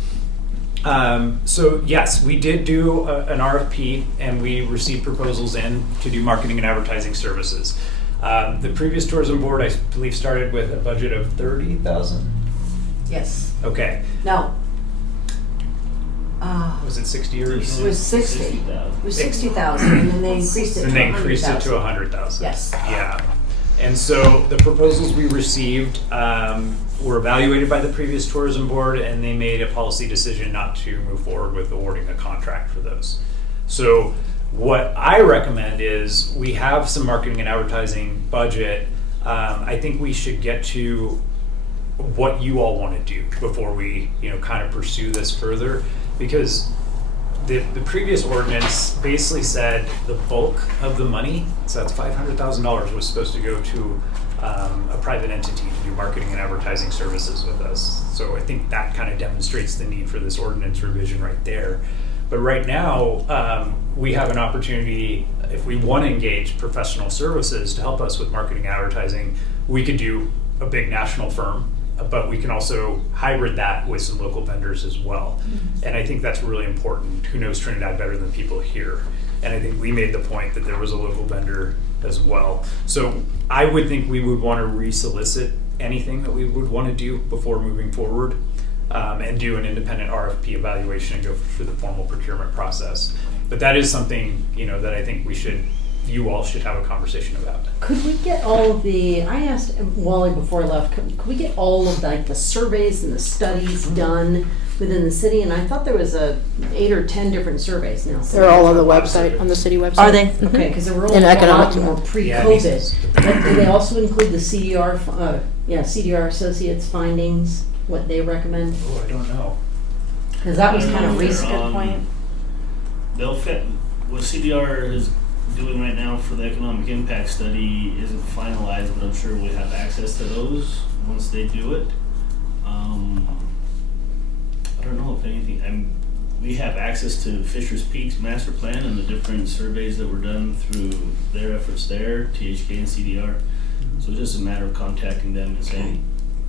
So yes, we did do an RFP, and we received proposals in to do marketing and advertising services. The previous tourism board, I believe, started with a budget of $30,000. Yes. Okay. No. Was it 60 or? It was 60. 60,000. It was 60,000, and then they increased it to And they increased it 100,000. to 100,000. Yes. Yeah. And so the proposals we received were evaluated by the previous tourism board, and they made a policy decision not to move forward with awarding a contract for those. So what I recommend is we have some marketing and advertising budget. I think we should get to what you all want to do before we, kind of pursue this further, because the previous ordinance basically said the bulk of the money, so that's $500,000, was supposed to go to a private entity to do marketing and advertising services with us. So I think that kind of demonstrates the need for this ordinance revision right there. But right now, we have an opportunity, if we want to engage professional services to help us with marketing and advertising, we could do a big national firm, but we can also hybrid that with some local vendors as well. Mm-hmm. And I think that's really important. Who knows Trinidad better than people here? And I think we made the point that there was a local vendor as well. So I would think we would want to re-solicit anything that we would want to do before moving forward, and do an independent RFP evaluation and go through the formal procurement process. But that is something, that I think you all should have a conversation about. Could we get all of the, I asked Wally before I left, could we get all of the surveys and the studies done within the city? And I thought there was 8 or 10 different surveys now. They're all on the website, on the city website. Are they? Okay, because there were only In a lot economic more development. pre-COVID. But do they also include the CDR, CDR Associates findings, what they recommend? Oh, I don't know. Because that was kind of They're recent. on- point. They'll fit what CDR is doing right now for the economic impact study isn't finalized, but I'm sure we have access to those once they do it. I don't know if anything. We have access to Fisher's Peak's master plan and the different surveys that were done through their efforts there, THK and CDR. So it's just a matter of contacting them and saying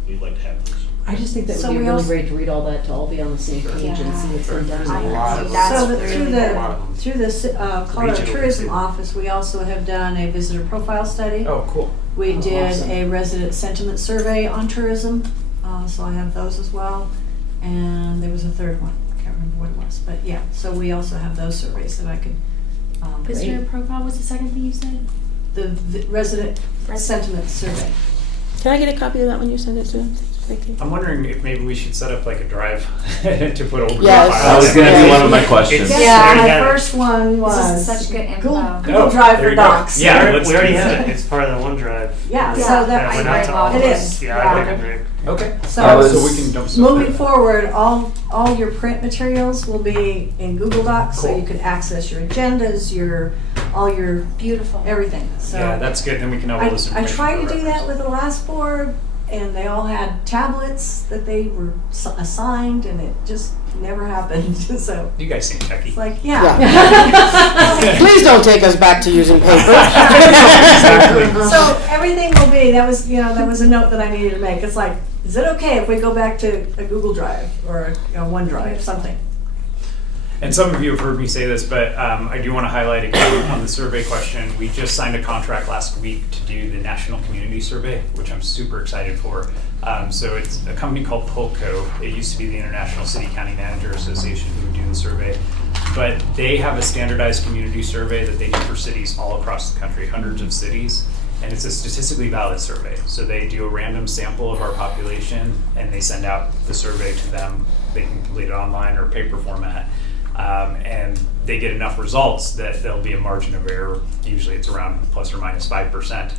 we'd like to have those. I just think that would So be we really also- great to read all that, to all be on the same page and see what's been done. There's a lot of So That's through really a lot of them. through the Colorado Regional Tourism too. Office, we also have done a visitor profile study. Oh, cool. We did awesome. a resident sentiment survey on tourism, so I have those as well. And there was a third one, I can't remember what it was, but yeah, so we also have those surveys that I could. Visitor profile was the second thing you said? The resident sentiment survey. Can I get a copy of that when you send it to him? Thank you. I'm wondering if maybe we should set up like a drive to put old Yes. profiles. That was going to be one of my questions. It's- Yeah, already my have it. first one was. This is such good info. Google Oh, Drive there for you go. docs. Yeah, we let's already do have that. it. It's part of the OneDrive. Yeah, Yeah. so that, I went out to all it of is. us. Yeah, Yeah. I did, Rick. Okay. So, So we can dump some. moving forward, all your print materials will be in Google Docs, so Cool. you can access your agendas, all your Beautiful. everything. So Yeah, that's good. Then we can have all this I information. tried for to do that reference. with the last board, and they all had tablets that they were assigned, and it just never happened. So You guys seem techy. it's like, Please don't take us back to using paper. Exactly. So everything will be, that was a note that I needed to make. It's like, is it okay if we go back to a Google Drive or OneDrive, something? And some of you have heard me say this, but I do want to highlight again on the survey question. We just signed a contract last week to do the National Community Survey, which I'm super excited for. So it's a company called POLCO. It used to be the International City County Manager Association who would do the survey. But they have a standardized community survey that they do for cities all across the country, hundreds of cities. And it's a statistically valid survey. So they do a random sample of our population and they send out the survey to them. They can complete it online or paper format. And they get enough results that there'll be a margin of error. Usually it's around plus or minus 5%.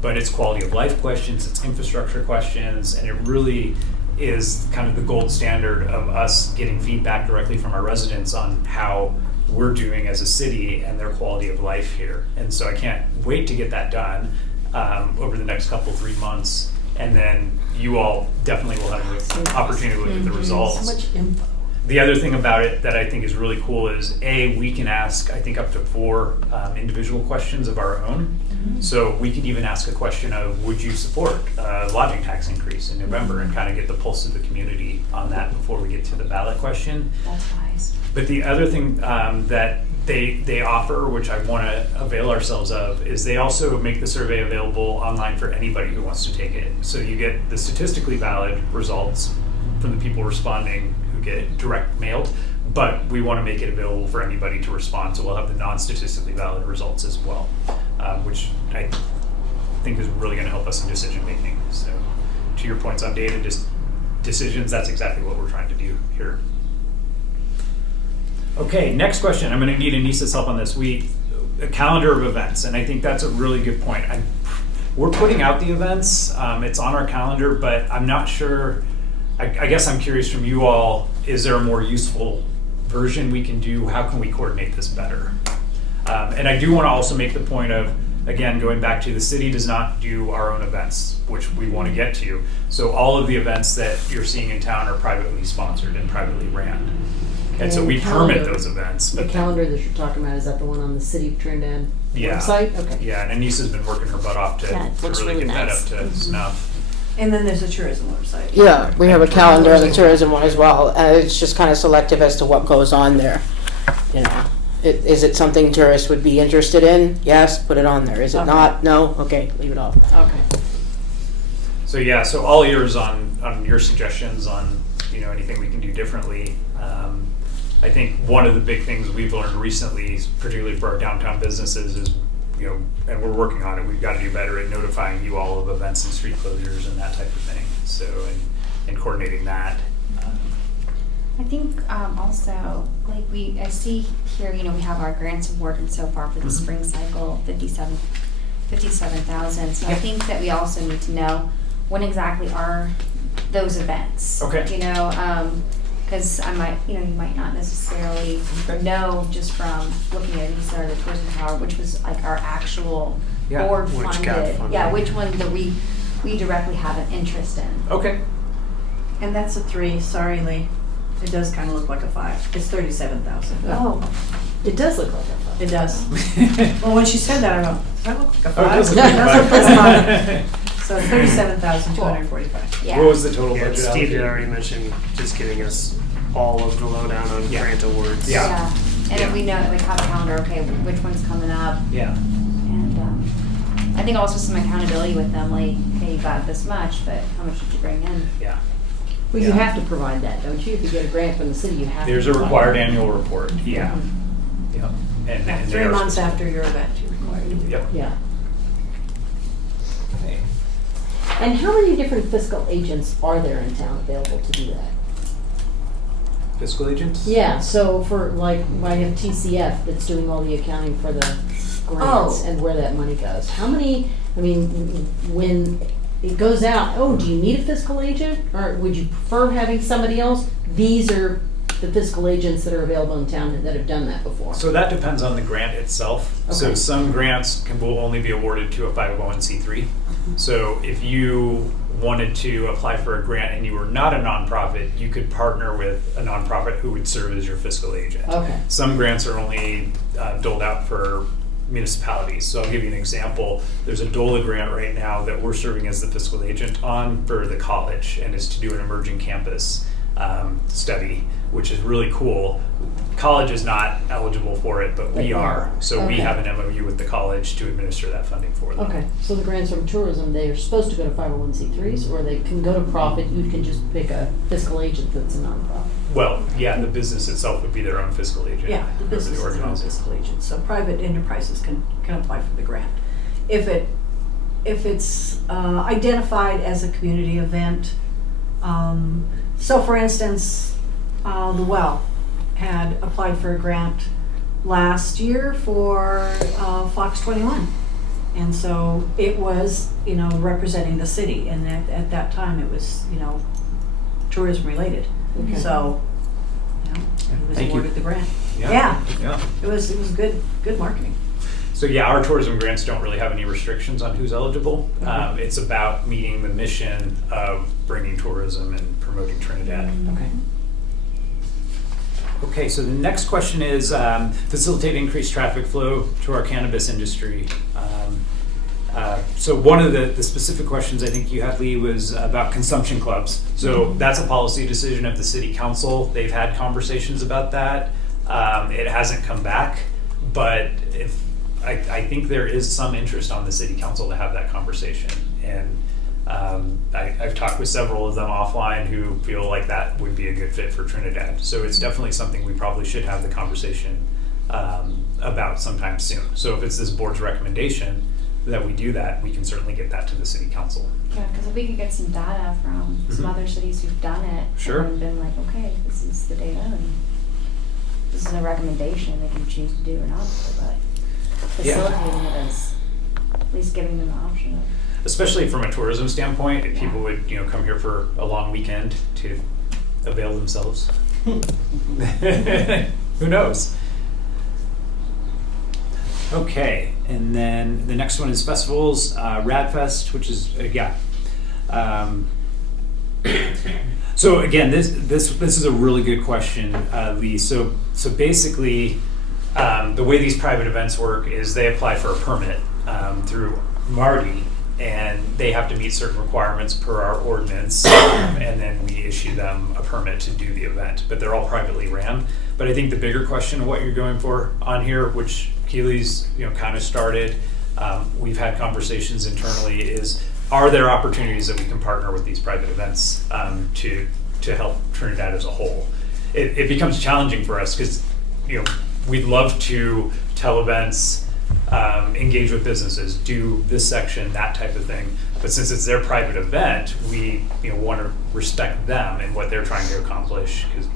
But it's quality of life questions, it's infrastructure questions, and it really is kind of the gold standard of us getting feedback directly from our residents on how we're doing as a city and their quality of life here. And so I can't wait to get that done over the next 3 months. And then you all definitely will have an opportunity to look at the results. So much info. The other thing about it that I think is really cool is we can ask, I think, up to 4 individual questions of our own. So we could even ask a question of, would you support a lodging tax increase in November, and kind of get the pulse of the community on that before we get to the ballot question. That's wise. But the other thing that they offer, which I want to avail ourselves of, is they also make the survey available online for anybody who wants to take it. So you get the statistically valid results from the people responding who get direct mailed, but we want to make it available for anybody to respond. So we'll have the non-statistically valid results as well, which I think is really going to help us in decision making. So to your points on data decisions, that's exactly what we're trying to do here. Okay, next question. I'm going to need Anissa's help on this. A calendar of events, and I think that's a really good point. We're putting out the events. It's on our calendar, but I'm not sure. I guess I'm curious from you all, is there a more useful version we can do? How can we coordinate this better? And I do want to also make the point of, again, going back to the city does not do our own events, which we want to get to. So all of the events that you're seeing in town are privately sponsored and privately ran. And so we permit those events. The calendar that you're talking about, is that the one on the City of Trinidad website? Okay. Yeah, and Anissa's been working her butt off to really get that up to snuff. And then there's a tourism website. Yeah, we have a calendar on the tourism one as well. It's just kind of selective as to what goes on there. You know, is it something tourists would be interested in? Yes, put it on there. Is it not? No? Okay, leave it off. Okay. So all ears on your suggestions on anything we can do differently. I think one of the big things we've learned recently, particularly for our downtown businesses, is and we're working on it. We've got to do better at notifying you all of events and street closures and that type of thing. So and coordinating that. I think also, like I see here, we have our grants awarded so far for the spring cycle, 57,000. So I think that we also need to know when exactly are those events. Okay. Because you might not necessarily know just from looking at Anissa or the Tourism Tower, which was like our actual board funded. Yeah, which one that we directly have an interest in. Okay. And that's a 3. Sorry, Lee. It does kind of look like a 5. It's 37,000. Oh, it does look like a 5. It does. Well, when she said that, I go, does that look like a 5? Oh, it does look That's like what a this 5. So it's 37,245. Yeah. What was the total budget? Steve allocated? had already mentioned just giving us all of the lowdown on grant awards. Yeah. And if we know, have a calendar, okay, which one's coming up. Yeah. And I think also some accountability with them, like, hey, you got this much, but how much did you bring in? Yeah. Well, you have to provide that, don't you? If you get a grant from the city, you have There's to a required annual report. Yeah. Yep. And 3 months after your event, you're required to do that. Yep. Yeah. Okay. And how many different fiscal agents are there in town available to do that? Fiscal agents? Yeah, so for I have TCF that's doing all the accounting for the grants and where that money goes. How many, when it goes out, do you need a fiscal agent? Or would you prefer having somebody else? These are the fiscal agents that are available in town that have done that before. So that depends on the grant itself. Okay. So some grants will only be awarded to a 501c3. So if you wanted to apply for a grant and you were not a nonprofit, you could partner with a nonprofit who would serve as your fiscal agent. Okay. Some grants are only doled out for municipalities. So I'll give you an example. There's a DOLA grant right now that we're serving as the fiscal agent on for the college, and is to do an emerging campus study, which is really cool. College is not eligible for it, but we are. So we Okay. have an MOU with the college to administer that funding for them. Okay, so the grants from tourism, they are supposed to go to 501c3s, or they can go to profit, you can just pick a fiscal agent that's a nonprofit. Well, yeah, the business itself would be their own fiscal agent. Yeah, the whoever business is their own organizer. fiscal agent, so private enterprises can apply for the grant. If it's identified as a community event, so for instance, the Well had applied for a grant last year for Fox 21. And so it was, representing the city, and at that time it was, tourism related. Okay. So, it was Thank you. awarded the grant. Yeah. It was good marketing. So yeah, our tourism grants don't really have any restrictions on who's eligible. It's about meeting the mission of bringing tourism and promoting Trinidad. Okay. Okay, so the next question is facilitate increased traffic flow to our cannabis industry. So one of the specific questions I think you had, Lee, was about consumption clubs. So that's a policy decision of the city council. They've had conversations about that. It hasn't come back, but I think there is some interest on the city council to have that conversation. And I've talked with several of them offline who feel like that would be a good fit for Trinidad. So it's definitely something we probably should have the conversation about sometime soon. So if it's this board's recommendation that we do that, we can certainly get that to the city council. Yeah, because if we could get some data from some other cities who've done it, Sure. and been like, okay, this is the data, and this is a recommendation, they can choose to do or not, but facilitating it is at least giving them the option of. Especially from a tourism standpoint, if people would, come here for a long weekend to avail themselves. Who knows? Okay, and then the next one is festivals, Radfest, which is so again, this is a really good question, Lee. So basically, the way these private events work is they apply for a permit through Marty, and they have to meet certain requirements per our ordinance, and then we issue them a permit to do the event. But they're all privately ran. But I think the bigger question of what you're going for on here, which Keely's kind of started, we've had conversations internally, is are there opportunities that we can partner with these private events to help Trinidad as a whole? It becomes challenging for us because we'd love to tell events, engage with businesses, do this section, that type of thing. But since it's their private event, we want to respect them and what they're trying to accomplish, because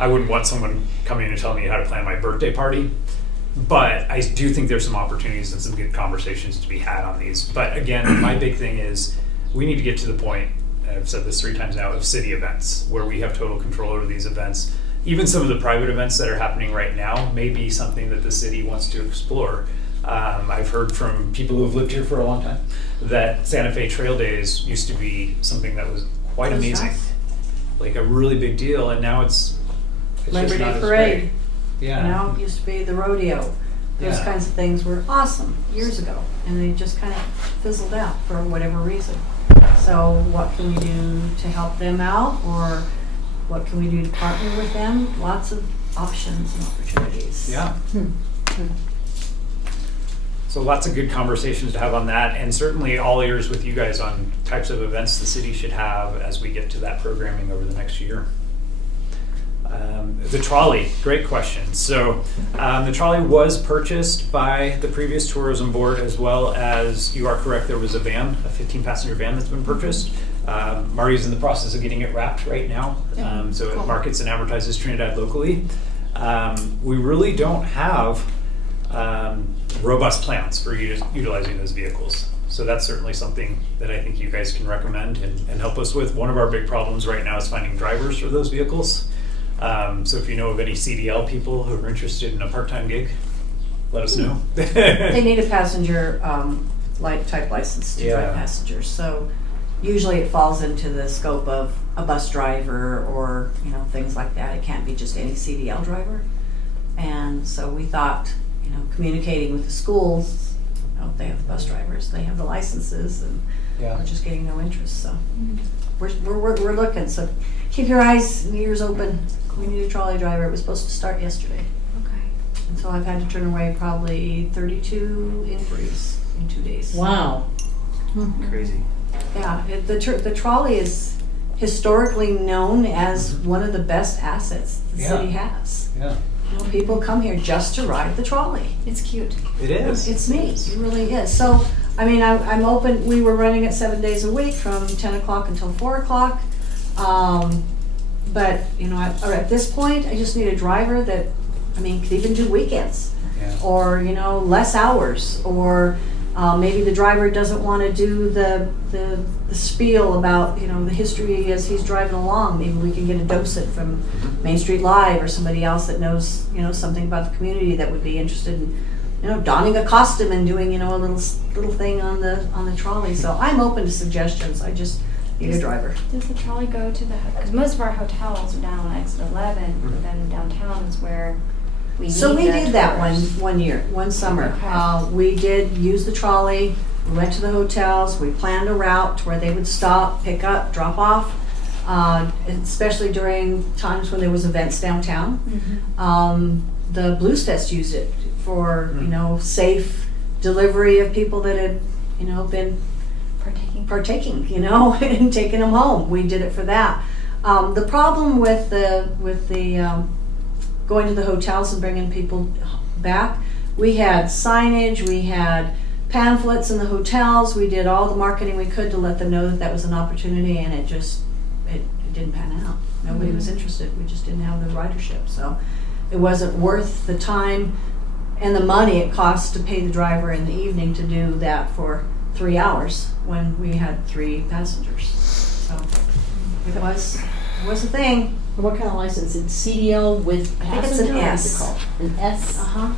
I wouldn't want someone coming and telling me how to plan my birthday party. But I do think there's some opportunities and some good conversations to be had on these. But again, my big thing is we need to get to the point, and I've said this 3 times now, of city events where we have total control over these events. Even some of the private events that are happening right now may be something that the city wants to explore. I've heard from people who have lived here for a long time that Santa Fe Trail Days used to be something that was quite amazing, like a really big deal, and now it's Labor just not Day as Parade. big. Yeah. It used to be the rodeo. Those Yeah. kinds of things were awesome years ago, and they just kind of fizzled out for whatever reason. So what can we do to help them out, or what can we do to partner with them? Lots of options and opportunities. Yeah. So lots of good conversations to have on that, and certainly all ears with you guys on types of events the city should have as we get to that programming over the next year. The trolley, great question. So the trolley was purchased by the previous tourism board, as well as, you are correct, there was a van, a 15-passenger van that's been purchased. Marty's in the process of getting it wrapped right now, so it markets and advertises Trinidad locally. We really don't have robust plans for utilizing those vehicles. So that's certainly something that I think you guys can recommend and help us with. One of our big problems right now is finding drivers for those vehicles. So if you know of any CDL people who are interested in a part-time gig, let us know. They need a passenger light type license to Yeah. drive passengers. So usually it falls into the scope of a bus driver or, you know, things like that. It can't be just any CDL driver. And so we thought, you know, communicating with the schools, you know, they have the bus drivers, they have the licenses, and we're just getting no interest. So we're looking. So keep your eyes and ears open. We need a trolley driver. It was supposed to start yesterday. Okay. And so I've had to turn away probably 32 inquiries in 2 days. Wow. Crazy. Yeah, the trolley is historically known as one of the best assets the city has. Yeah. You know, people come here just to ride the trolley. It's cute. It is. It's neat, it really is. So, I mean, I'm open, we were running it 7 days a week from 10 o'clock until 4 o'clock. But, you know, at this point, I just need a driver that, I mean, could even do weekends. Yeah. Or, you know, less hours, or maybe the driver doesn't want to do the spiel about, you know, the history as he's driving along. Maybe we can get a docent from Main Street Live or somebody else that knows, you know, something about the community that would be interested in, you know, donning a costume and doing, you know, a little thing on the trolley. So I'm open to suggestions. I just need a driver. Does the trolley go to the, because most of our hotels are down on exit 11, but then downtown is where we need So we the did that tours. one summer. Okay. We did use the trolley. We went to the hotels. We planned a route where they would stop, pick up, drop off, especially during times when there was events downtown. The Blues Fest used it for, you know, safe delivery of people that had, you know, been partaking, you know, and taking them home. We did it for that. The problem with the going to the hotels and bringing people back, we had signage, we had pamphlets in the hotels, we did all the marketing we could to let them know that that was an opportunity, and it didn't pan out. Nobody was interested. We just didn't have the ridership. So it wasn't worth the time and the money it cost to pay the driver in the evening to do that for 3 hours when we had 3 passengers. So it was a thing. What kind of license? It's CDL with I think it's passenger? an or S. what's it called? An S? Uh-huh.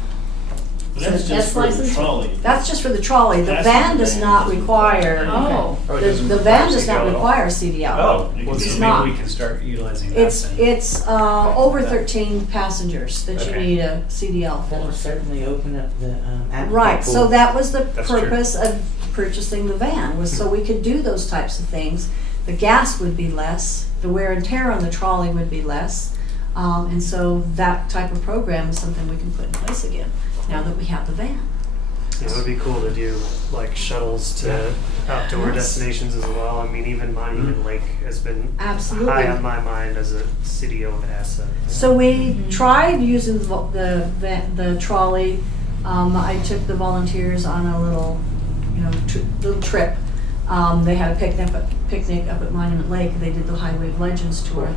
But So that's S just for the license? trolley. That's just for the trolley. The That's van the does van. not require. Oh. The van does not require CDL. Oh, It's well, so not. maybe we can start utilizing that. then. It's over 13 passengers that you Okay. need a CDL That for. will certainly open up the applicant Right, so pool. that was the That's true. purpose of purchasing the van, was so we could do those types of things. The gas would be less, the wear and tear on the trolley would be less. And so that type of program is something we can put in place again, now that we have the van. Yeah, it would be cool to do like shuttles to outdoor Yes. destinations as well. I mean, even Monument Lake has been Absolutely. high on my mind as a city-owned asset. So we tried using the trolley. I took the volunteers on a little, you know, little trip. They had a picnic up at Monument Lake. They did the Highway of Legends tour,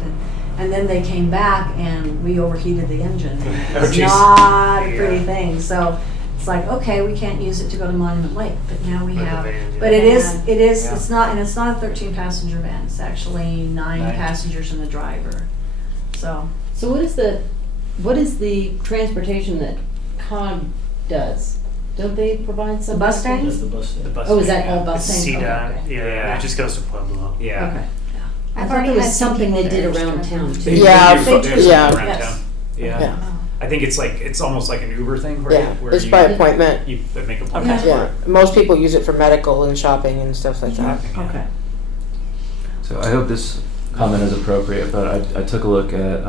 and then they came back and we overheated the engine. And it was geez. not a pretty Yeah. thing. So it's like, okay, we can't use it to go to Monument Lake, but now we Like the have. van, yeah. But it is. Yeah. It's not, and it's not a 13 passenger van. It's actually 9 Nine. passengers and the driver. So. So what is the transportation that COG does? Don't they provide some? The bus stand? That's the bus stand. The bus Oh, is stand, that all yeah. bus It's stand? CDOT, Okay. yeah, Yeah. it just goes to Pueblo. Yeah. Okay. I I've thought already there was had some something people they did that are around interested. town too. Yeah, they do. yeah. Around Yes. town. Yeah. Yeah. I think it's almost like an Uber thing where, Yeah, where it's you, by appointment. you make appointments. Yeah, most people use it for medical and shopping and stuff like that. Okay. So I hope this comment is appropriate, but I took a look at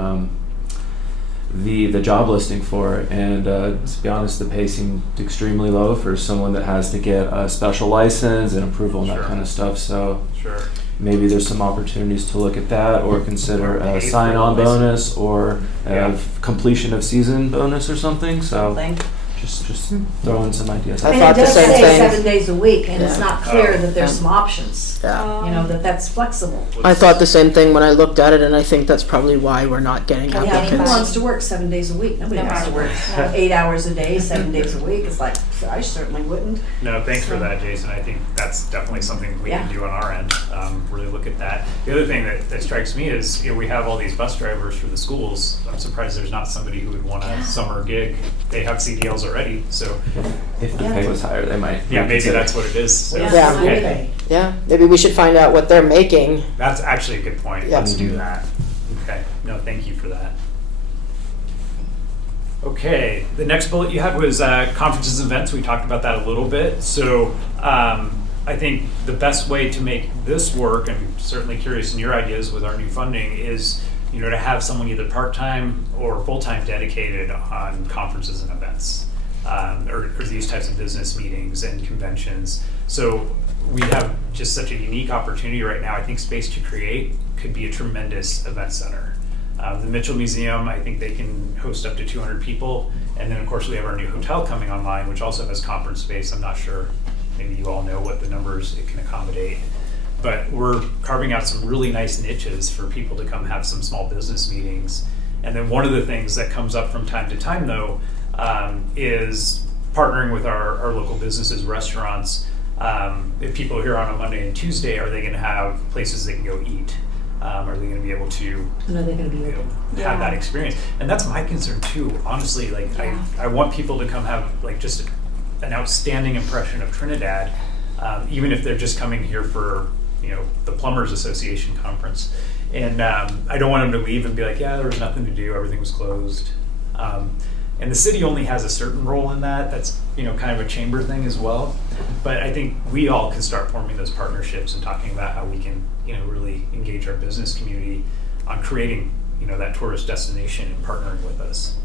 the job listing for it, and to be honest, the pay seemed extremely low for someone that has to get a special license and approval and that Sure. kind of stuff. So Sure. maybe there's some opportunities to look at that, or consider Or pay a for sign-on the license. bonus, or Yeah. a completion of season bonus or something. So Something. just throwing some ideas. I And thought it the does same say thing. 7 days a week, and it's Yeah. not clear Oh. that there's some options. Yeah. You know, that's flexible. I thought the same thing when I looked at it, and I think that's probably why we're not getting Can we Yeah, who anybody? wants to work 7 days a week? Nobody wants to work No. 8 hours a day, 7 days a week. It's like, I certainly wouldn't. No, thanks for that, Jason. I think that's definitely something we can Yeah. do on our end. Really look at that. The other thing that strikes me is, we have all these bus drivers for the schools. I'm surprised there's not somebody who would want a summer gig. They have CDLs already, so If the pay was higher, they might. yeah, maybe reconsider. that's what it is. So, Yeah. okay. Yeah, maybe we should find out what they're making. That's actually a good point. Yeah. Let's do that. Okay. No, thank you for that. Okay, the next bullet you had was conferences and events. We talked about that a little bit. So I think the best way to make this work, and I'm certainly curious in your ideas with our new funding, is to have someone either part-time or full-time dedicated on conferences and events, or these types of business meetings and conventions. So we have just such a unique opportunity right now. I think Space to Create could be a tremendous event center. The Mitchell Museum, I think they can host up to 200 people. And then, of course, we have our new hotel coming online, which also has conference space. I'm not sure, maybe you all know what the numbers it can accommodate. But we're carving out some really nice niches for people to come have some small business meetings. And then one of the things that comes up from time to time, though, is partnering with our local businesses, restaurants. If people are here on a Monday and Tuesday, are they going to have places they can go eat? Are they going to be able to And are they going to be open? have that experience? And that's my concern too, honestly. Like I want people to come have like just an outstanding impression of Trinidad, even if they're just coming here for the Plumbers Association conference. And I don't want them to leave and be like, yeah, there was nothing to do, everything was closed. And the city only has a certain role in that. That's kind of a chamber thing as well. But I think we all can start forming those partnerships and talking about how we can really engage our business community on creating that tourist destination and partnering with us.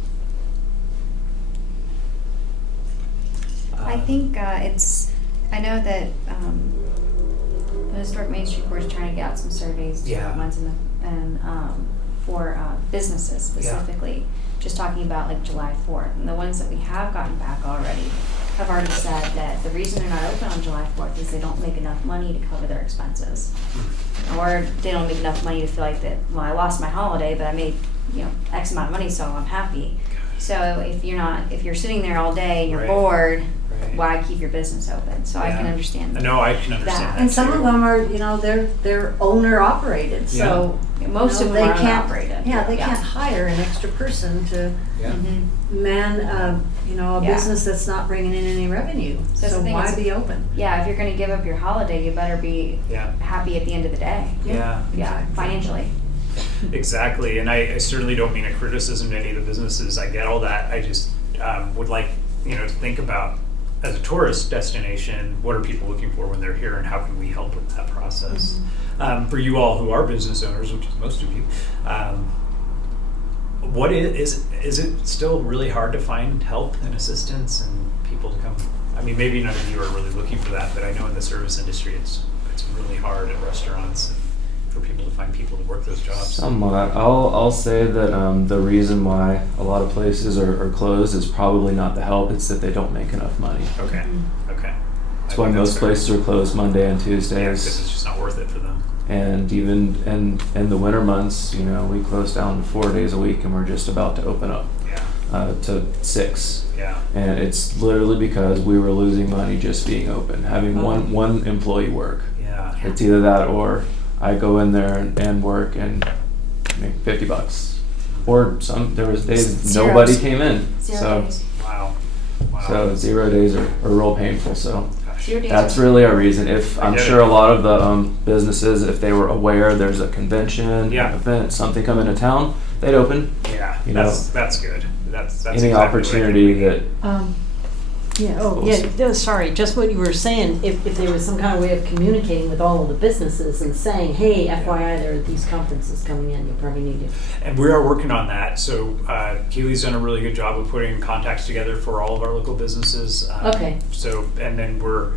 I think I know that the Historic Main Street Board is trying to get out some surveys to Yeah. ones and for businesses specifically, just talking about like July 4th. And the ones that we have gotten back already have already said that the reason they're not open on July 4th is they don't make enough money to cover their expenses. Or they don't make enough money to feel like that, well, I lost my holiday, but I made X amount of money, so I'm happy. So if you're sitting there all day and you're Right. bored, Right. why keep your business open? So I can Yeah. understand that. No, I can understand that. And some too. of them are, they're owner operated, so. Most of they them are can't- operated. Yeah, they can't hire an extra person to Yeah. man, a Yeah. business that's not bringing in any revenue. So the So thing why is- be open? Yeah, if you're going to give up your holiday, you better be Yeah. happy at the end of the day. Yeah. Yeah, financially. Exactly, and I certainly don't mean a criticism to any of the businesses. I get all that. I just would like to think about, as a tourist destination, what are people looking for when they're here, and how can we help with that process? For you all who are business owners, which is most of you, what is it still really hard to find help and assistance and people to come? I mean, maybe none of you are really looking for that, but I know in the service industry, it's really hard at restaurants and for people to find people to work those jobs. Somewhat. I'll say that the reason why a lot of places are closed is probably not the help, it's that they don't make enough money. Okay. Okay. That's why most places are closed Monday and Tuesdays. Yeah, because it's just not worth it for them. And even in the winter months, we close down 4 days a week and we're just about to open up Yeah. to 6. Yeah. And it's literally because we were losing money just being open, having one employee work. Yeah. It's either that or I go in there and work and make $50. Or there was days Zeros. nobody came in. Zero days. Wow. Wow. So 0 days are real painful. So Gosh. 0 days. that's really our reason. If I I'm get sure it. a lot of the businesses, if they were aware there's a convention, Yeah. event, something coming to town, they'd open. Yeah. You that's good. That's Any exactly what I opportunity think we that need. Sorry, just what you were saying, if there was some kind of way of communicating with all of the businesses and saying, hey, FYI, there are these conferences coming in, you probably need to. And we are working on that. So Keely's done a really good job of putting contacts together for all of our local businesses. Okay. So, and then we're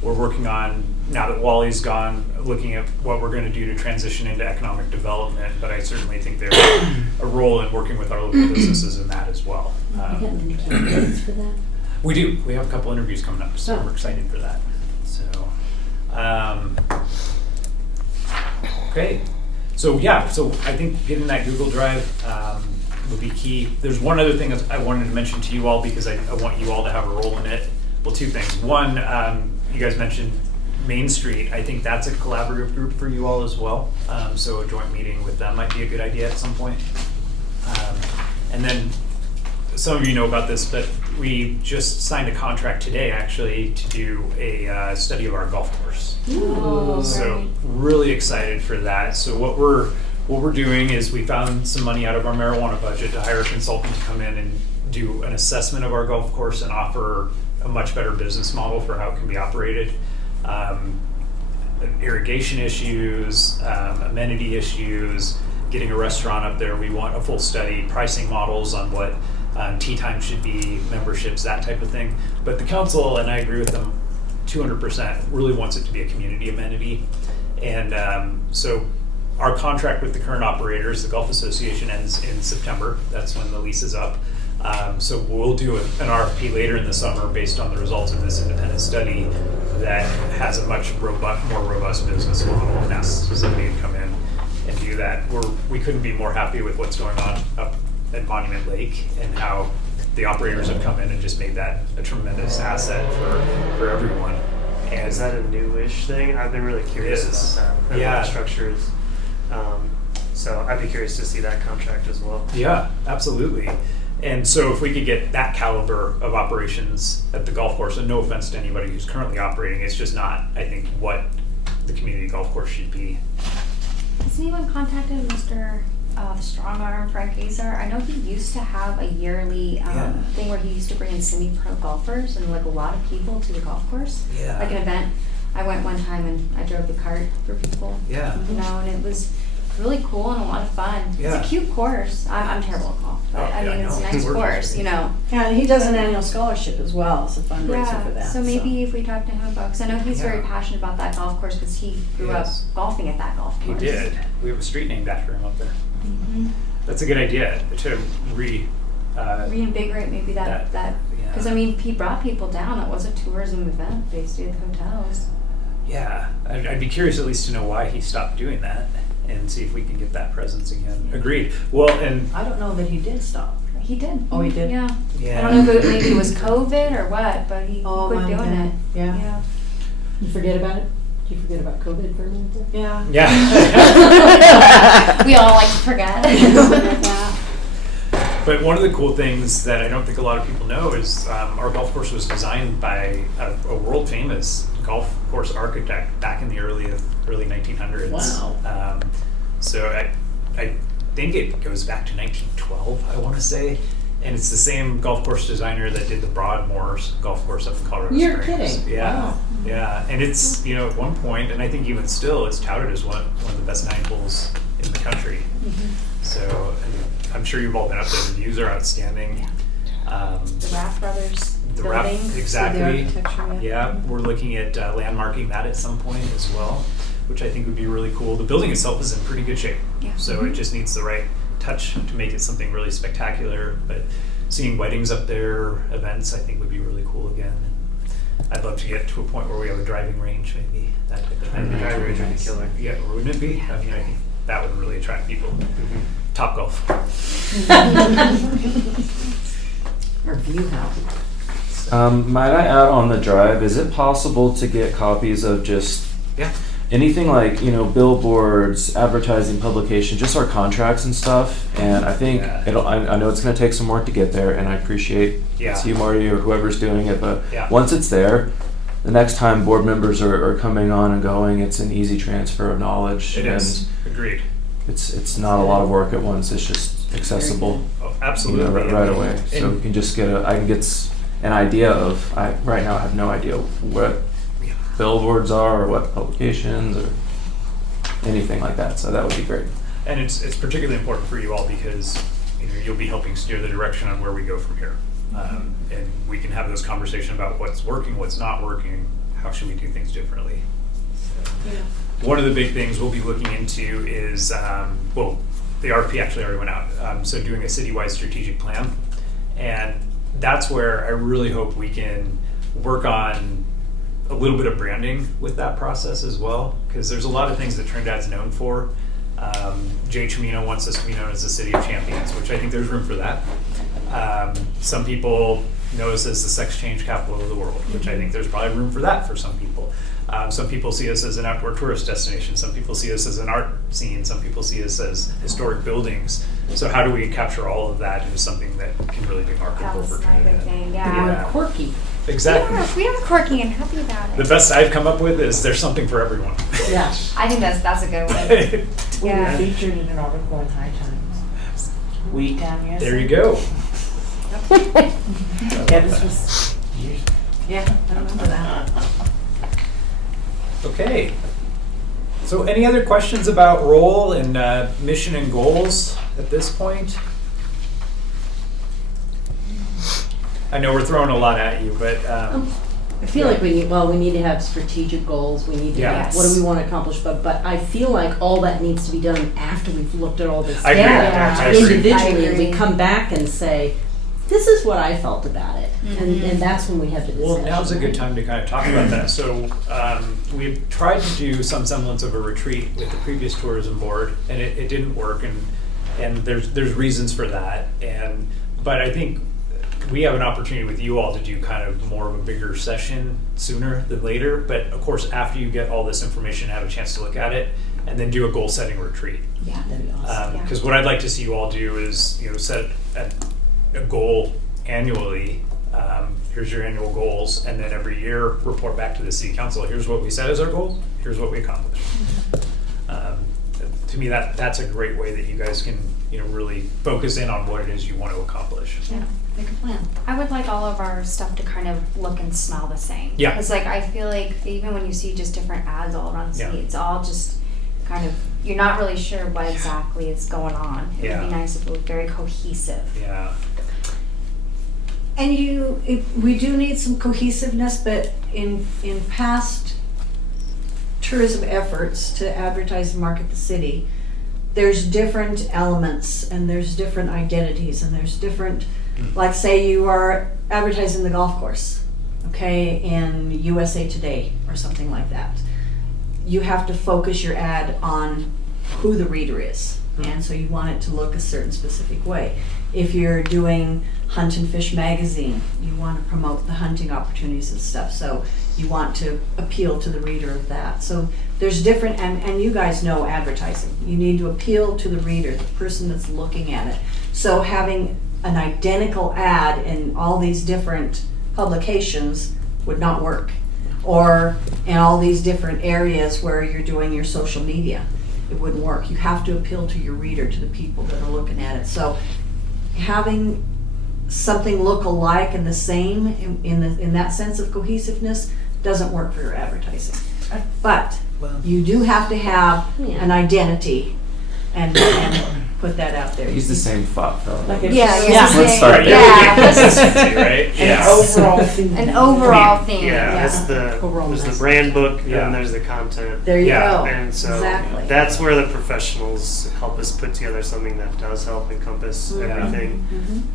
working on, now that Wally's gone, looking at what we're going to do to transition into economic development. But I certainly think there's a role in working with our local businesses in that as well. You got any candidates for that? We do. We have a couple interviews coming up, so we're excited for that. So, okay. So I think getting that Google Drive would be key. There's one other thing that I wanted to mention to you all because I want you all to have a role in it. Well, two things. One, you guys mentioned Main Street. I think that's a collaborative group for you all as well. So a joint meeting with them might be a good idea at some point. And then some of you know about this, but we just signed a contract today actually to do a study of our golf course. Oh, So great. really excited for that. So what we're doing is we found some money out of our marijuana budget to hire a consultant to come in and do an assessment of our golf course and offer a much better business model for how it can be operated. Irrigation issues, amenity issues, getting a restaurant up there. We want a full study, pricing models on what tea time should be, memberships, that type of thing. But the council, and I agree with them 200%, really wants it to be a community amenity. And so our contract with the current operators, the Golf Association, ends in September. That's when the lease is up. So we'll do an RFP later in the summer based on the results of this independent study that has a much more robust business model and asks somebody to come in and do that. We couldn't be more happy with what's going on up at Monument Lake and how the operators have come in and just made that a tremendous asset for everyone. And Is that a newish thing? I've been really curious It is. about that. And Yeah. what structure is. So I'd be curious to see that contract as well. Yeah, absolutely. And so if we could get that caliber of operations at the golf course, and no offense to anybody who's currently operating, it's just not, I think, what the community golf course should be. Has anyone contacted Mr. Strong Arm, Frank Azar? I know he used to have a yearly Yeah. thing where he used to bring in semi-pro golfers and like a lot of people to the golf course. Yeah. Like an event. I went one time and I drove the cart for people. Yeah. You know, and it was really cool and a lot of fun. Yeah. It's a cute course. I'm terrible at golf, but Oh, I yeah, mean, it's a no, nice we're course, just- you know. Yeah, and he does an annual scholarship as well. It's a fundraiser for that. So maybe if we talk to him about, because I know he's very Yeah. passionate about that golf course because he grew up Yes. golfing at that golf He course. did. We have a street named after him up there. Mhm. That's a good idea to Reinvigorate maybe that, yeah. because I mean, he brought people down. It was a tourism event based at hotels. Yeah, I'd be curious at least to know why he stopped doing that and see if we can get that presence again. Agreed. Well, and I don't know that he did stop. He did. Oh, he did? Yeah. yeah. I don't know if maybe it was COVID or what, but he Oh, quit doing okay. it. Yeah. You forget about it? Did you forget about COVID for a minute there? Yeah. Yeah. We all like to forget. Yeah. But one of the cool things that I don't think a lot of people know is our golf course was designed by a world famous golf course architect back in the early 1900s. Wow. So I think it goes back to 1912, I want to say. And it's the same golf course designer that did the Broadmoors golf course up in Colorado You're Springs. kidding. Yeah. Wow. Yeah. And it's, at one point, and I think even still, it's touted as one of the best 9 holes in the country. So I'm sure you've all been up there. The views are outstanding. The Raff Brothers The Raff, building. exactly. The architecture, Yeah, we're looking at landmarking that at some point as well, which I think would be really cool. The building itself is in pretty good shape, Yeah. so it just needs the right touch to make it something really spectacular. But seeing weddings up there, events, I think would be really cool again. I'd love to get to a point where we have a driving range, maybe that type of thing. The driving range would be killer. Yeah, wouldn't it be? I mean, I think that would really attract people. Top golf. Or view house. Might I add on the drive, is it possible to get copies of just Yeah. anything like, billboards, advertising, publication, just our contracts and stuff? And I think Yeah. I know it's going to take some work to get there, and I appreciate it's you, Marty, or whoever's doing it, but Yeah. once it's there, the next time board members are coming on and going, it's an easy transfer of knowledge. It and is. Agreed. It's not a lot of work at once, it's just accessible. Oh, absolutely. Right away. So And- we can just I can get an idea of, right now I have no idea what Yeah. billboards are or what publications or anything like that. So that would be great. And it's particularly important for you all because you'll be helping steer the direction on where we go from here. And we can have those conversations about what's working, what's not working, how should we do things differently. One of the big things we'll be looking into is, the RFP actually already went out, so doing a citywide strategic plan. And that's where I really hope we can work on a little bit of branding with that process as well, because there's a lot of things that Trinidad's known for. Jay Chimino wants us to be known as the City of Champions, which I think there's room for that. Some people know us as the sex change capital of the world, which I think there's probably room for that for some people. Some people see us as an outdoor tourist destination. Some people see us as an art scene. Some people see us as historic buildings. So how do we capture all of that into something that can really be That marketable was for my big Trinidad? thing, We yeah. are quirky. Exactly. We are quirky and happy about it. The best I've come up with is there's something for everyone. Yeah. I think that's a good one. We Yeah. were featured in an article in High Times. Wee Town, yes. There you go. Yeah, this was years. Yeah, I remember that. Okay. So any other questions about role and mission and goals at this point? I know we're throwing a lot at you, but I feel like we need to have strategic goals. We need to Yeah. have, what do we want to accomplish? But I feel like all that needs to be done after we've looked at all this I agree with data that. I agree. individually, I and we agree. come back and say, this is what I felt about it, and that's when we have the discussion. well, now's a good right? time to kind of talk about that. So we've tried to do some semblance of a retreat with the previous tourism board, and it didn't work, and there's reasons for that. But I think we have an opportunity with you all to do kind of more of a bigger session sooner than later. But of course, after you get all this information, have a chance to look at it, and then do a goal setting retreat. Yeah. That'd be awesome. Because what I'd like to see you all do is, set a goal annually. Here's your annual goals, and then every year report back to the city council. Here's what we set as our goals. Here's what we accomplished. To me, that's a great way that you guys can, really focus in on what it is you want to accomplish. Yeah, make a plan. I would like all of our stuff to kind of look and smell the same. Yeah. Because I feel like even when you see just different ads all around the city, Yeah. it's all just kind of, you're not really sure what exactly is going on. It Yeah. would be nice if it was very cohesive. Yeah. And we do need some cohesiveness, but in past tourism efforts to advertise and market the city, there's different elements and there's different identities and there's different, like say you are advertising the golf course, okay, in USA Today or something like that. You have to focus your ad on who the reader is. And so you want it to look a certain specific way. If you're doing Hunt and Fish magazine, you want to promote the hunting opportunities and stuff. So you want to appeal to the reader of that. So there's different, and you guys know advertising. You need to appeal to the reader, the person that's looking at it. So having an identical ad in all these different publications would not work. Or in all these different areas where you're doing your social media, it wouldn't work. You have to appeal to your reader, to the people that are looking at it. So having something look alike and the same in that sense of cohesiveness doesn't work for your advertising. But you do have to have an identity and put that out there. Use the same font, though. Like a Let's start there. Yeah. Consistency, right? an Yeah. overall theme. An overall theme. Yeah, Yeah. there's the brand book, Yeah. and there's the content. There you Yeah. go. And so Exactly. that's where the professionals help us put together something that does help encompass everything.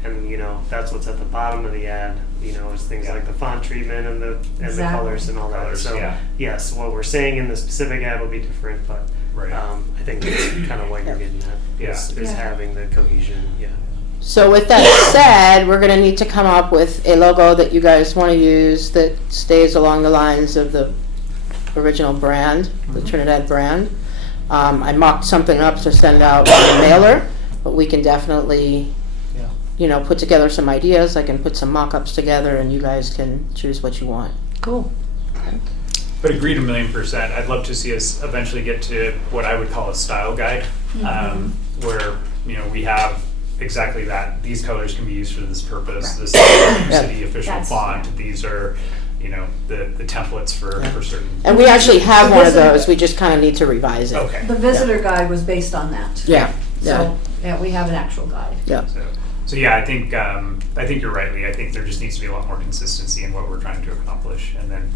And that's what's at the bottom of the ad. Is things Yeah. like the font treatment and the Exactly. colors and all that. Colors, So yeah. yes, what we're saying in the specific ad will be different, but Right. I think that's kind of what you're getting at. Is Yeah. having the cohesion. Yeah. So with that said, we're gonna need to come up with a logo that you guys wanna use that stays along the lines of the original brand, the Trinidad brand. I mocked something up to send out on a mailer, but we can definitely, put together some ideas. I can put some mock-ups together and you guys can choose what you want. Cool. But agreed 1,000,000%. I'd love to see us eventually get to what I would call a style guide, where we have exactly that. These colors can be used for this purpose. This is the city official That's- font. These are, the templates for certain. And we actually have one of those, we just kinda need to revise it. Okay. The visitor guide was based on that. Yeah, So, yeah, we have an actual guide. yeah. So yeah, I think you're right, Lee. I think there just needs to be a lot more consistency in what we're trying to accomplish, and then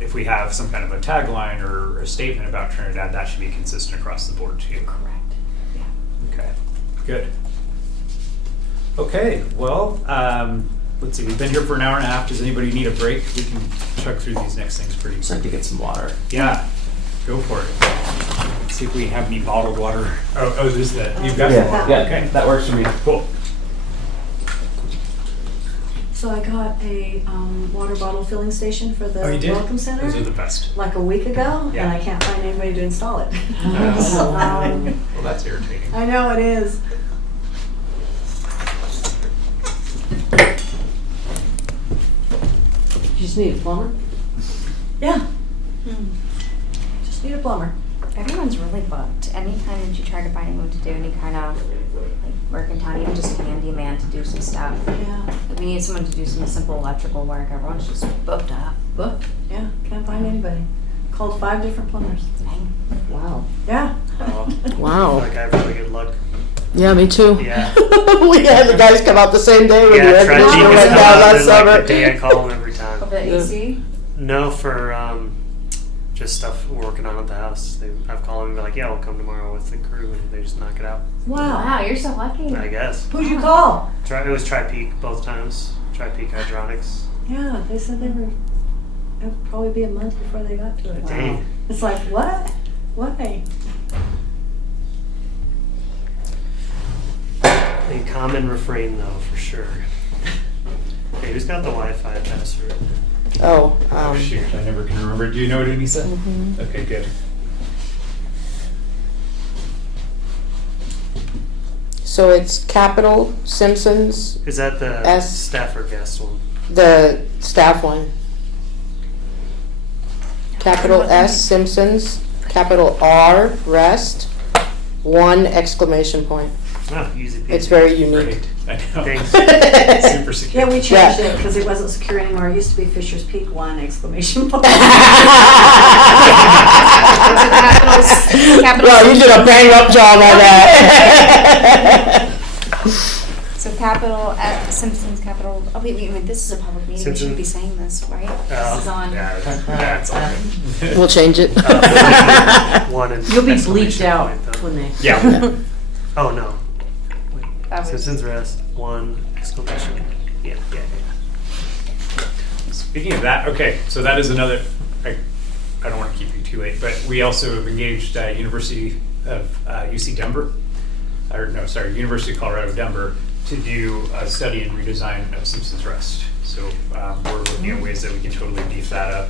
if we have some kind of a tagline or a statement about Trinidad, that should be consistent across the board too. Correct. Yeah. Okay, good. Okay, well, let's see. We've been here for an hour and a half. Does anybody need a break? We can chug through these next things pretty Just like quick. to get some water. Yeah, go for it. Let's see if we have any bottled water. Oh, this is that. You've got Yeah. some water. Yeah, Okay, that works for me. cool. So I got a water bottle filling station for the Oh, you did? Welcome Center Those are the best. like a week ago, Yeah. and I can't find anybody to install it. Well, that's irritating. I know it is. You just need a plumber? Yeah. Just need a plumber. Everyone's really booked. Anytime that you try to find anyone to do any kind of like work in town, even just a handyman to do some stuff. Yeah. If we need someone to do some simple electrical work, everyone's just booked up. Booked. Yeah. Can't find anybody. Called 5 different plumbers. Dang. Wow. Yeah. I feel Wow. like I have really good luck. Yeah, me too. Yeah. We had the guys come out the same day when the Yeah, air try to conditioner keep went it down up, last and, like, summer. the day I call them every time. Of the AC? No, for just stuff we're working on at the house. I've called them and be like, yeah, we'll come tomorrow with the crew, and they just knock it out. Wow. Wow, you're so lucky. I guess. Who'd you call? It was Tri-Peak both times. Tri-Peak Hydronics. Yeah, they said they were. It would probably be a month before they got to it. Dang. It's like what? Why? A common refrain, though, for sure. Hey, who's got the Wi-Fi password? Oh, Oh shoot, I never can remember. Do you know what Anissa? Mhm. Okay, good. so it's Capital Simpsons, Is that the S. staff or guest one? the staff one. Capital S Simpsons, capital R Rest, 1 exclamation point. Oh, easy peasy. It's very unique. Great. I know. Thanks. Super secure. Yeah, we changed Yeah. it because it wasn't secure anymore. It used to be Fisher's Peak 1 exclamation point. Well, you did a bang up job on that. So capital Simpsons, capital. Oh wait, this is a public meeting. We shouldn't be saying this, right? This is on. Yeah, That's all good. We'll change it. one and You'll be exclamation bleeped out point, though. when they. Yeah. Oh no. That was- Simpsons Rest, 1 exclamation. Yeah. Speaking of that, okay, so that is another. I don't want to keep you too late, but we also have engaged University of UC Denver, University of Colorado Denver, to do a study and redesign of Simpsons Rest. So we're looking at ways that we can totally beef that up,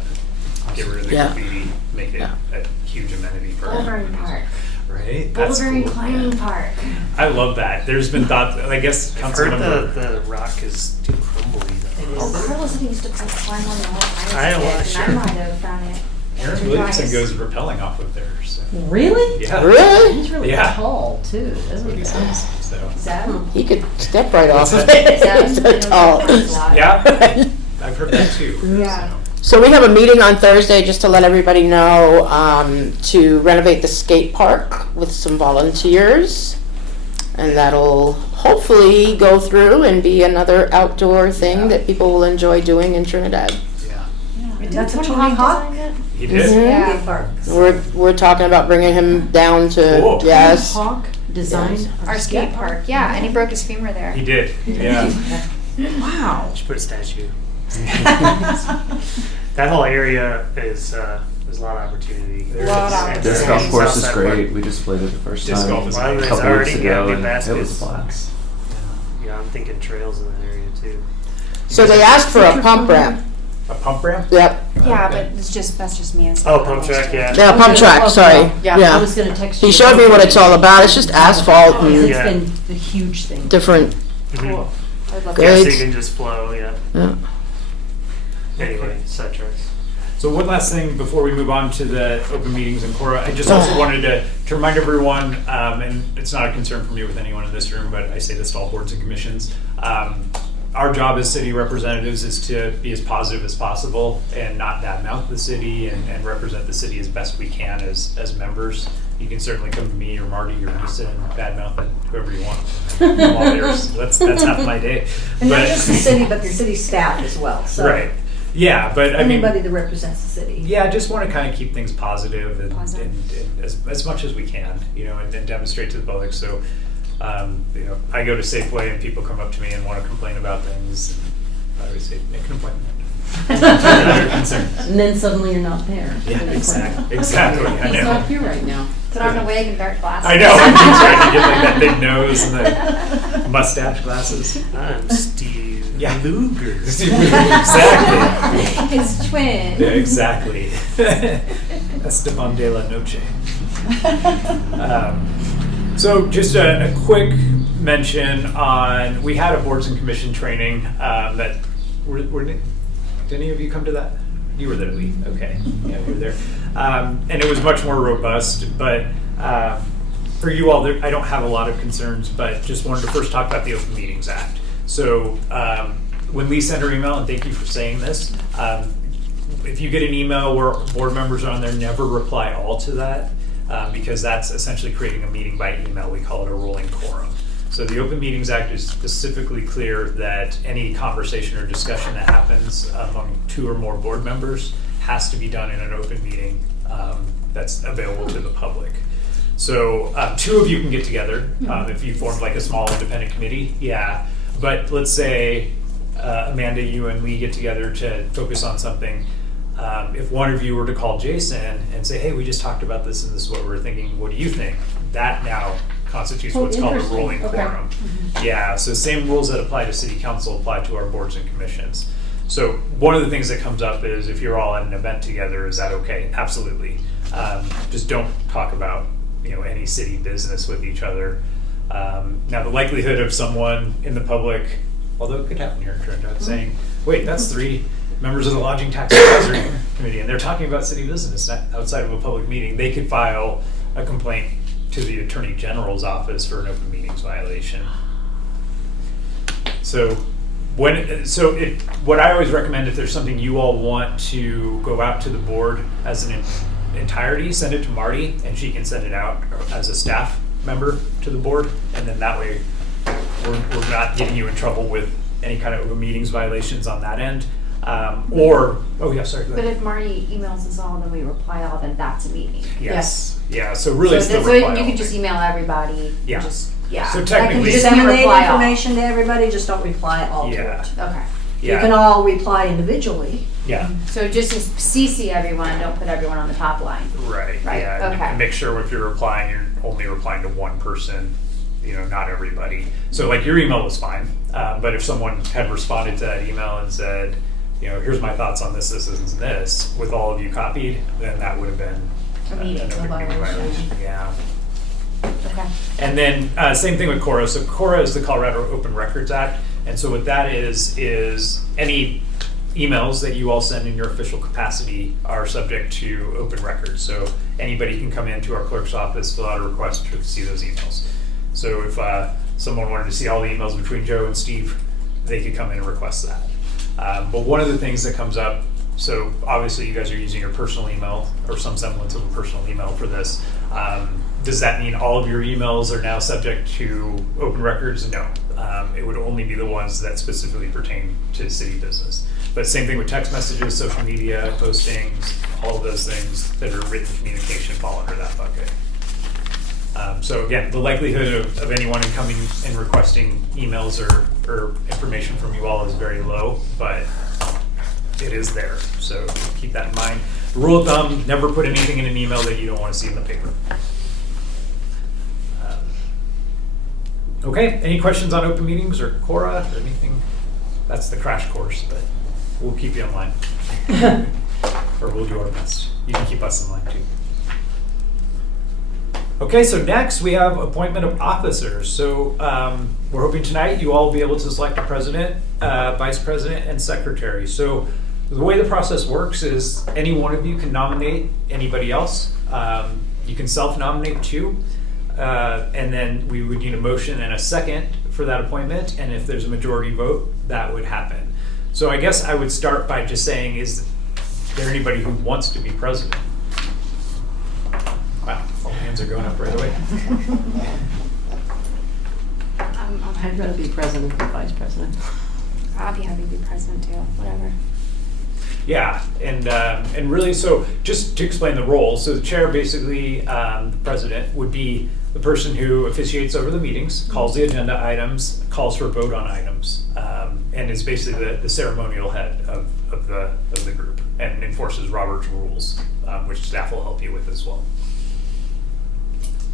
get rid of the Yeah. graffiti, make it Yeah. a huge amenity for Boulevard Park. Right? That's Boulevard cool. Climbing Park. I love that. There's been thought, I guess, I've council heard member. the rock is too crumbly though. Oh, Carlos said he used to climb on the whole I fire was escape, sure. and I might have found it. Aaron Williamson goes rappelling off of there. So. Really? Yeah. Really? He's really Yeah. tall too, That's isn't what he he? says. So. Zeb? He could step right What's off of that? it. Zeb? He's I so know tall. Zeb climbs a lot. Yeah, I've heard that too. Yeah. So we have a meeting on Thursday, just to let everybody know, to renovate the skate park with some volunteers. And that'll hopefully go through and be another outdoor thing Yeah. that people will enjoy doing in Trinidad. Yeah, And that's a Tony Tony Hawk Hawk designed he did. Mhm. Yeah. skate park. We're talking about bringing him down to, Cool. yes. Hawk designed Our skate park, yeah, and he broke his femur there. He did. Yeah. Wow. Just put a statue. That whole area is there's a lot of opportunity. There's- Lot of opportunity. Disc golf course is Southside great. Park. We just played it the first Disc time golf is Well, a there's couple already weeks ago, new and it was baskets. blast. Yeah, I'm thinking trails in that area too. So they asked for a pump ramp. A pump ramp? Yep. Yeah, but that's just me. and Oh, pump track, yeah. Yeah, pump track, sorry. I Yeah. was gonna text you. He showed me what it's all about. It's just asphalt Because and it's Yeah. been a huge thing. different, Mhm. I'd love Good. Yeah, so Good. you can just flow, yeah. yeah. Anyway, sidetracks. So one last thing before we move on to the open meetings in Cora, I just also wanted to remind everyone, and it's not a concern for me with anyone in this room, but I say this to all boards and commissions. Our job as city representatives is to be as positive as possible and not badmouth the city and represent the city as best we can as members. You can certainly come to me or Marty or Lisa and badmouth whoever you want. I'm all ears. That's half my day. And not But- just the city, but your city staff as well. So Right. Yeah, but I mean, anybody that represents the city. yeah, I just want to kind of keep things positive and Positive. as much as we can, and demonstrate to the public. So, I go to Safeway and people come up to me and want to complain about things. And I always say, make an appointment. They're concerned. And then suddenly you're not there. Yeah, exactly. I He's not know. here right now. Put on a wig and dark glasses. I know. I'm trying to get like that big nose and the mustache glasses. I'm Steve. Yeah. Luger. Exactly. His twin. Yeah, exactly. Esteban de la Noche. So just a quick mention on, we had a boards and commission training that, did any of you come to that? You were there, Lee. Okay, yeah, you were there. And it was much more robust, but for you all, I don't have a lot of concerns, but just wanted to first talk about the Open Meetings Act. So when Lee sent her email, and thank you for saying this, if you get an email where board members are on there, never reply all to that, because that's essentially creating a meeting by email. We call it a rolling quorum. So the Open Meetings Act is specifically clear that any conversation or discussion that happens among 2 or more board members has to be done in an open meeting that's available to the public. So 2 of you can get together if you form like a small independent committee, yeah. But let's say Amanda, you and Lee get together to focus on something. If one of you were to call Jason and say, hey, we just talked about this and this is what we're thinking, what do you think? That now constitutes what's called a rolling quorum. Yeah, so same rules that apply to city council apply to our boards and commissions. So one of the things that comes up is if you're all at an event together, is that okay? Absolutely. Just don't talk about any city business with each other. Now the likelihood of someone in the public, although it could happen here in Trinidad, saying, wait, that's 3 members of the Lodging Tax Advisory Committee, and they're talking about city business outside of a public meeting, they could file a complaint to the Attorney General's office for an open meetings violation. So what I always recommend, if there's something you all want to go out to the board as an entirety, send it to Marty, and she can send it out as a staff member to the board, and then that way we're not getting you in trouble with any kind of open meetings violations on that end. But if Marty emails us all, then we reply all, then that's a meeting. Yes. Yeah. So really, so it's the reply you all can just email everybody. Yeah. I So can technically, disseminate reply all. information to everybody, just don't reply all to Yeah. it. Okay. You can all reply individually. Yeah. So just CC everyone, don't put everyone on the top line. Right. Right, Yeah. okay. And make sure if you're replying, you're only replying to one person. Not everybody. So like your email was fine, but if someone had responded to that email and said, here's my thoughts on this, and this, with all of you copied, then that would have been A meeting, an open meeting violation. Yeah. Okay. And then same thing with CORA. So CORA is the Colorado Open Records Act, and so what that is any emails that you all send in your official capacity are subject to open records. So anybody can come into our clerk's office, fill out a request to see those emails. So if someone wanted to see all the emails between Joe and Steve, they could come in and request that. But one of the things that comes up, so obviously you guys are using your personal email or some semblance of a personal email for this. Does that mean all of your emails are now subject to open records? No. It would only be the ones that specifically pertain to city business. But same thing with text messages, social media, postings, all of those things that are written communication fall under that bucket. So again, the likelihood of anyone coming and requesting emails or information from you all is very low, but it is there. So keep that in mind. The rule of thumb, never put anything in an email that you don't want to see in the paper. Okay, any questions on open meetings or CORA or anything? That's the crash course, but we'll keep you in line. Or we'll do our best. You can keep us in line too. Okay, so next we have appointment of officers. So we're hoping tonight you all will be able to select a president, vice president, and secretary. So the way the process works is any one of you can nominate anybody else. You can self-nominate too. And then we would need a motion and a second for that appointment. And if there's a majority vote, that would happen. So I guess I would start by just saying, is there anybody who wants to be president? Wow, all the hands are going up right away. I'd rather be president than vice president. I'll be happy to be president too, whatever. Yeah, and really, so just to explain the role, so the chair basically, the president, would be the person who officiates over the meetings, calls the agenda items, calls for a vote on items, and is basically the ceremonial head of the group, and enforces Robert's rules, which staff will help you with as well.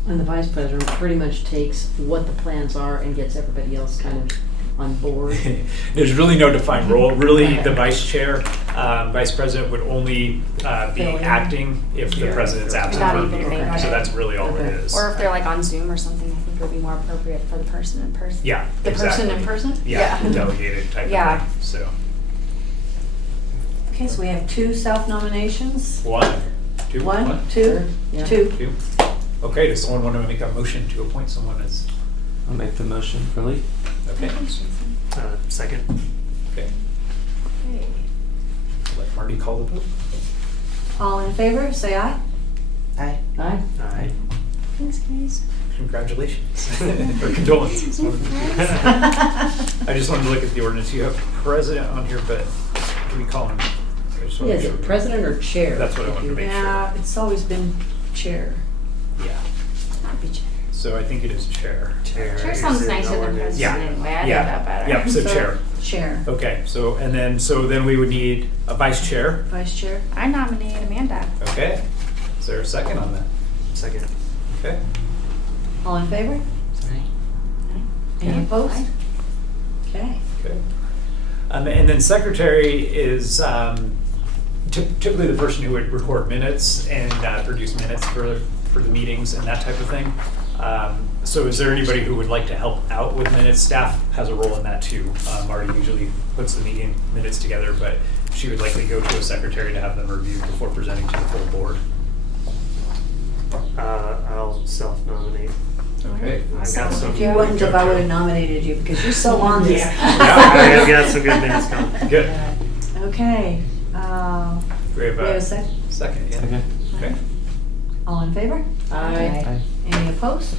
And the vice president pretty much takes what the plans are and gets everybody else kind of on board? There's really no defined role. Really, the vice chair, vice president would only be Fill in. acting if the president's absent Not for a even if they meeting. got So it. that's really all Okay. it is. Or if they're like on Zoom or something, I think it would be more appropriate for the person in person. Yeah, The exactly. person in person? Yeah, delegated type Yeah. of thing. So Okay, so we have 2 self-nominations. one, two, One, two, Yeah. 2. two. Okay, does someone want to make a motion to appoint someone as? I'll make the motion for Lee. Okay. Second. Okay. Let Marty call the vote. All in favor, say aye. Aye. Aye. Aye. Thanks, guys. Congratulations or condolences. One of the two. I just wanted to look at the ordinance. You have president on here, but do we call him? I just wanna Yeah, make is sure. it president or chair? That's what I wanted to make Yeah, it's always been chair. sure. Yeah. Could be chair. So I think it is chair. Chair. Chair is sounds in nicer than ordinance. president Yeah. anyway. I Yeah. like that better. Yep. So chair. Chair. Okay. So then we would need a vice chair. Vice chair. I nominate Amanda. Okay. Is there a second on that? Second. Okay. All in favor? Any opposed? Aye. Okay. Okay. And then secretary is typically the person who would record minutes and produce minutes for the meetings and that type of thing. So is there anybody who would like to help out with minutes? Staff has a role in that too. Marty usually puts the meeting minutes together, but she would likely go to a secretary to have them reviewed before presenting to the full board. I'll self-nominate. Okay. I've got some. If you wouldn't have, I would have nominated you because you're so on this. I've got some good minutes coming. Good. Okay. We have We have a a second. second, yeah. Okay. Okay. All in favor? Aye. Any opposed?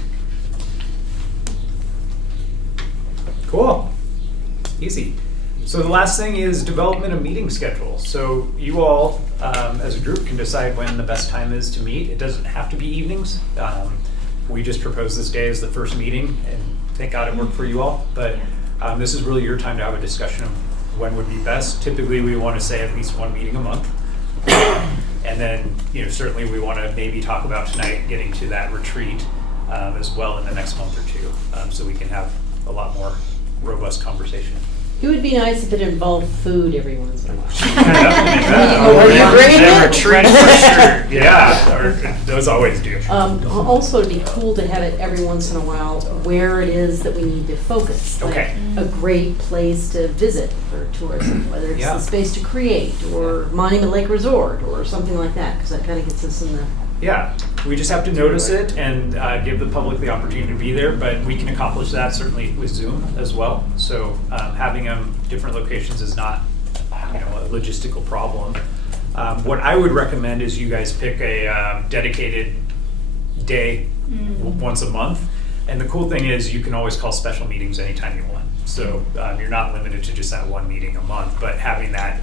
Cool. Easy. So the last thing is development of meeting schedule. So you all, as a group, can decide when the best time is to meet. It doesn't have to be evenings. We just proposed this day as the first meeting, and thank God it worked for you all. But this is really your time to have a discussion of when would be best. Typically, we want to say at least one meeting a month. And then, certainly we want to maybe talk about tonight getting to that retreat as well in the next month or two, so we can have a lot more robust conversation. It would be nice if it involved food every once in a while. Are you bringing That it? retreat for sure. Yeah, or those always do. Also, it'd be cool to have it every once in a while where it is that we need to focus. Like Okay. a great place to visit for tourism, whether it's Yeah. the space to create or Monument Lake Resort or something like that, because that kind of gets us in the. Yeah, we just have to notice it and give the public the opportunity to be there, but we can accomplish that certainly with Zoom as well. So having them different locations is not, a logistical problem. What I would recommend is you guys pick a dedicated day once a month. And the cool thing is you can always call special meetings anytime you want. So you're not limited to just that one meeting a month, but having that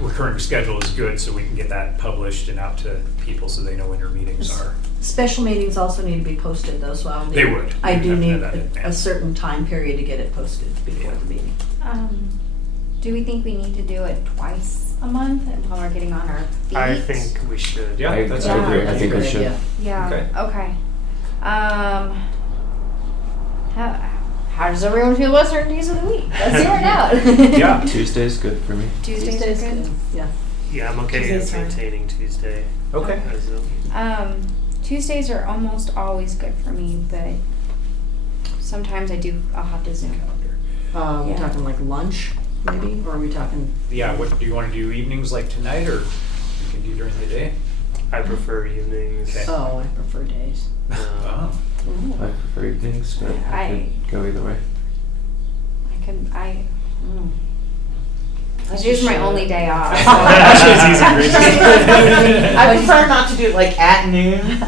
recurring schedule is good so we can get that published and out to people so they know when your meetings are. Special meetings also need to be posted though, so I'll need. They would. I do We'd have to need have that in a advance. certain time period to get it posted before the meeting. Do we think we need to do it twice a month until we're getting on our feet? I think we should. Yeah, I that's agree. great. I think we should. Yeah. Okay. Okay. How does everyone feel about certain days of the week? Let's hear it out. Yeah. Tuesday's good for me. Tuesdays are good. Yeah. Yeah, I'm okay Tuesday's with fine. maintaining Tuesday. Okay. As a- Tuesdays are almost always good for me, but sometimes I'll have to Zoom. We're Yeah. talking like lunch, maybe, or are we talking? Yeah, what do you want to do, evenings like tonight, or you can do during the day? I prefer evenings. Okay. Oh, I prefer days. Oh. I prefer evenings, but I could go either way. It's usually my only day off. Actually, it's easy, Gracie. I prefer not to do it like at noon,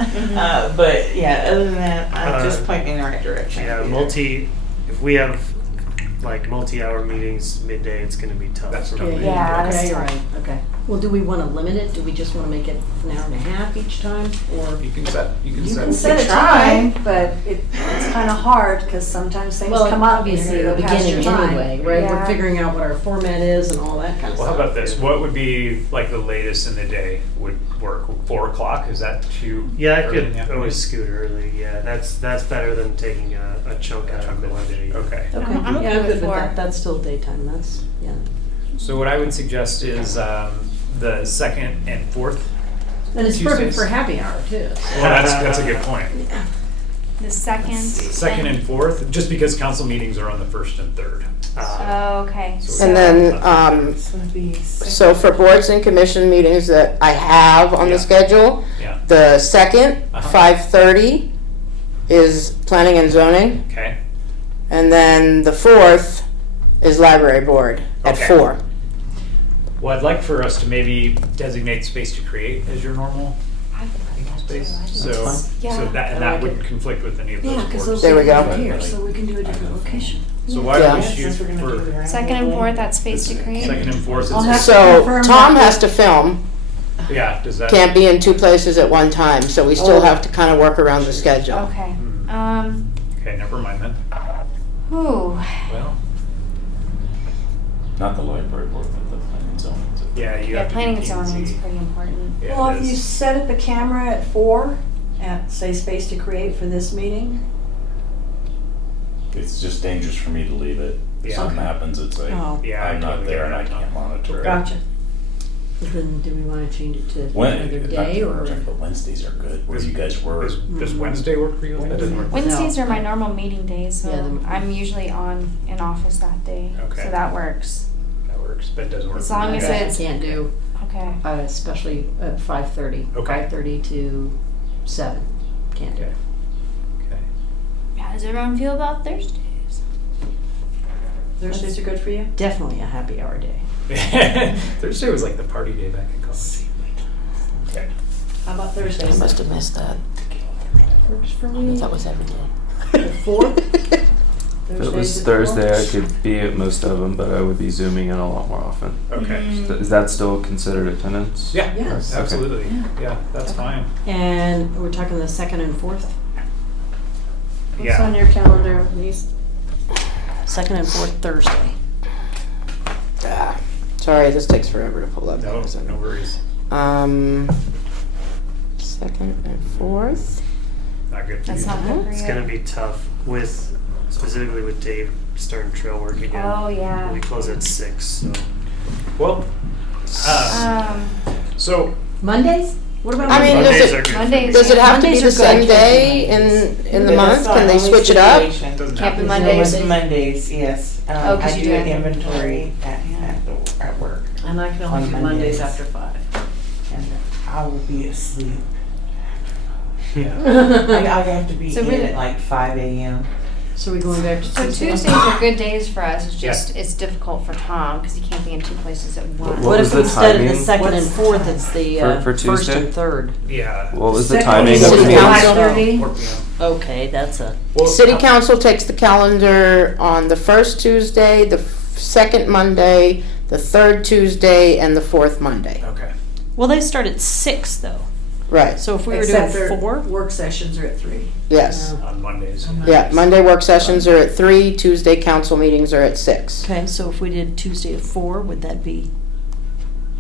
but yeah, other than that, just point me in the right direction. Yeah, if we have like multi-hour meetings midday, it's gonna be tough That's for tough. me. Yeah, Okay, that's you're tough. right, okay. Well, do we want to limit it? Do we just want to make it an hour and a half each time, or? You can set. You can set a time, but it's kind of hard because sometimes things Well, come up. obviously, and the you're gonna go past your beginning time. anyway, right? Yeah. We're figuring out what our format is and all that kind of Well, stuff. how about this? What would be like the latest in the day would work? 4 o'clock? Is that too? Yeah, I early in could the afternoon? always scoot early. Yeah, that's better than taking a chunk out of one day. Okay. Okay, I'm okay yeah, I'm with good with 4. that. That's still daytime. That's, yeah. So what I would suggest is the 2nd and 4th. And it's perfect Tuesdays. for happy hour too. Well, that's a good point. The 2nd. 2nd and 4th, just because council meetings are on the 1st and 3rd. Oh, okay. So- And then, So it'd be so for boards and commission meetings that I have on Yeah. the schedule, Yeah. the 2nd, Uh-huh. 5:30 is planning and zoning, Okay. and then the 4th is library board at Okay. 4. Well, I'd like for us to maybe designate space to create as your normal I would like that too. space. I think So, that's- yeah. so that, and I that like wouldn't conflict with any of those Yeah, because boards. those There we are go. here, so we can do a different location. So why Yeah. don't we Yes, shoot since we're gonna do for it around 2nd and 4th, that's space to create. 2nd and 4th? I'll is- have to So confirm Tom that has to film, Yeah, does that? can't be in 2 places at one time, so we still have to kind of work around the schedule. Okay. Hmm. Okay, never mind then. Ooh. Well, Not the library board, but the planning and zoning. yeah, you Yeah, have to do planning and zoning is P&Z. pretty important. Yeah, Well, it if you is. set up the camera at 4, at, say, space to create for this meeting, It's just dangerous for me to leave it. If Yeah. something happens, it's like, Oh. Yeah, I I'm not totally there get and I that, Tom. can't monitor it. gotcha. Then do we want to change it to When, another day or? but Wednesdays are good, where you guys were. Does Wednesday work for you? That doesn't work. Wednesdays are my normal meeting days, so Yeah, the- I'm usually in office that day. Okay. So that works. That works, but it doesn't work. As for long me. as I it's- can't do, Okay. especially at 5:30. Okay. 5:30 to 7. Can't do it. Okay. How does everyone feel about Thursdays? Thursdays are good for you? Definitely a happy hour day. Thursday was like the party day back in college. Okay. How about I Thursdays? must have missed that. Works for I me. thought that was every day. The 4th? If it was Thursday, I could be at most of them, but I would be zooming in a lot more often. Okay. Is that still considered attendance? Yeah, Yes. absolutely. Yeah, that's fine. And we're talking the 2nd and 4th? What's Yeah. on your calendar, Lise? 2nd and 4th Thursday. Ah, sorry, this takes forever to pull up. No, no worries. 2nd and 4th. Not good for That's you. not good for It's you. gonna be tough with, specifically with Dave starting trail work again. Oh, yeah. We close at 6, so. Well, so Mondays? What about I mean, Mondays? Mondays does are it, good. Mondays. does it have to be Mondays the are same good. day in the month? Can they switch it up? doesn't Can't have be to. Mondays. Mondays, yes. Oh, 'cause I you do do an inventory. inventory at work, And I can On only do Mondays Mondays. after 5. and I will be asleep. Yeah. I have to be So in really- at like 5 a.m. So we going back to So Tuesday? Tuesdays are good days for us. It's just it's difficult for Tom because he can't be in 2 places at once. What What was if the instead of the timing? 2nd and 4th, it's the For 1st Tuesday? and 3rd? Yeah. What was the Second timing is of City the Council. 5:30. 4 p.m. Okay, that's a, Well, City Council takes the calendar on the 1st Tuesday, the 2nd Monday, the 3rd Tuesday, and the 4th Monday. Okay. well, they start at 6 though. Right, So if we were Except doing their 4? work sessions are at 3. yes. On Mondays. Yeah, Monday work sessions are at 3, Tuesday council meetings are at 6. Okay, so if we did Tuesday at 4, would that be,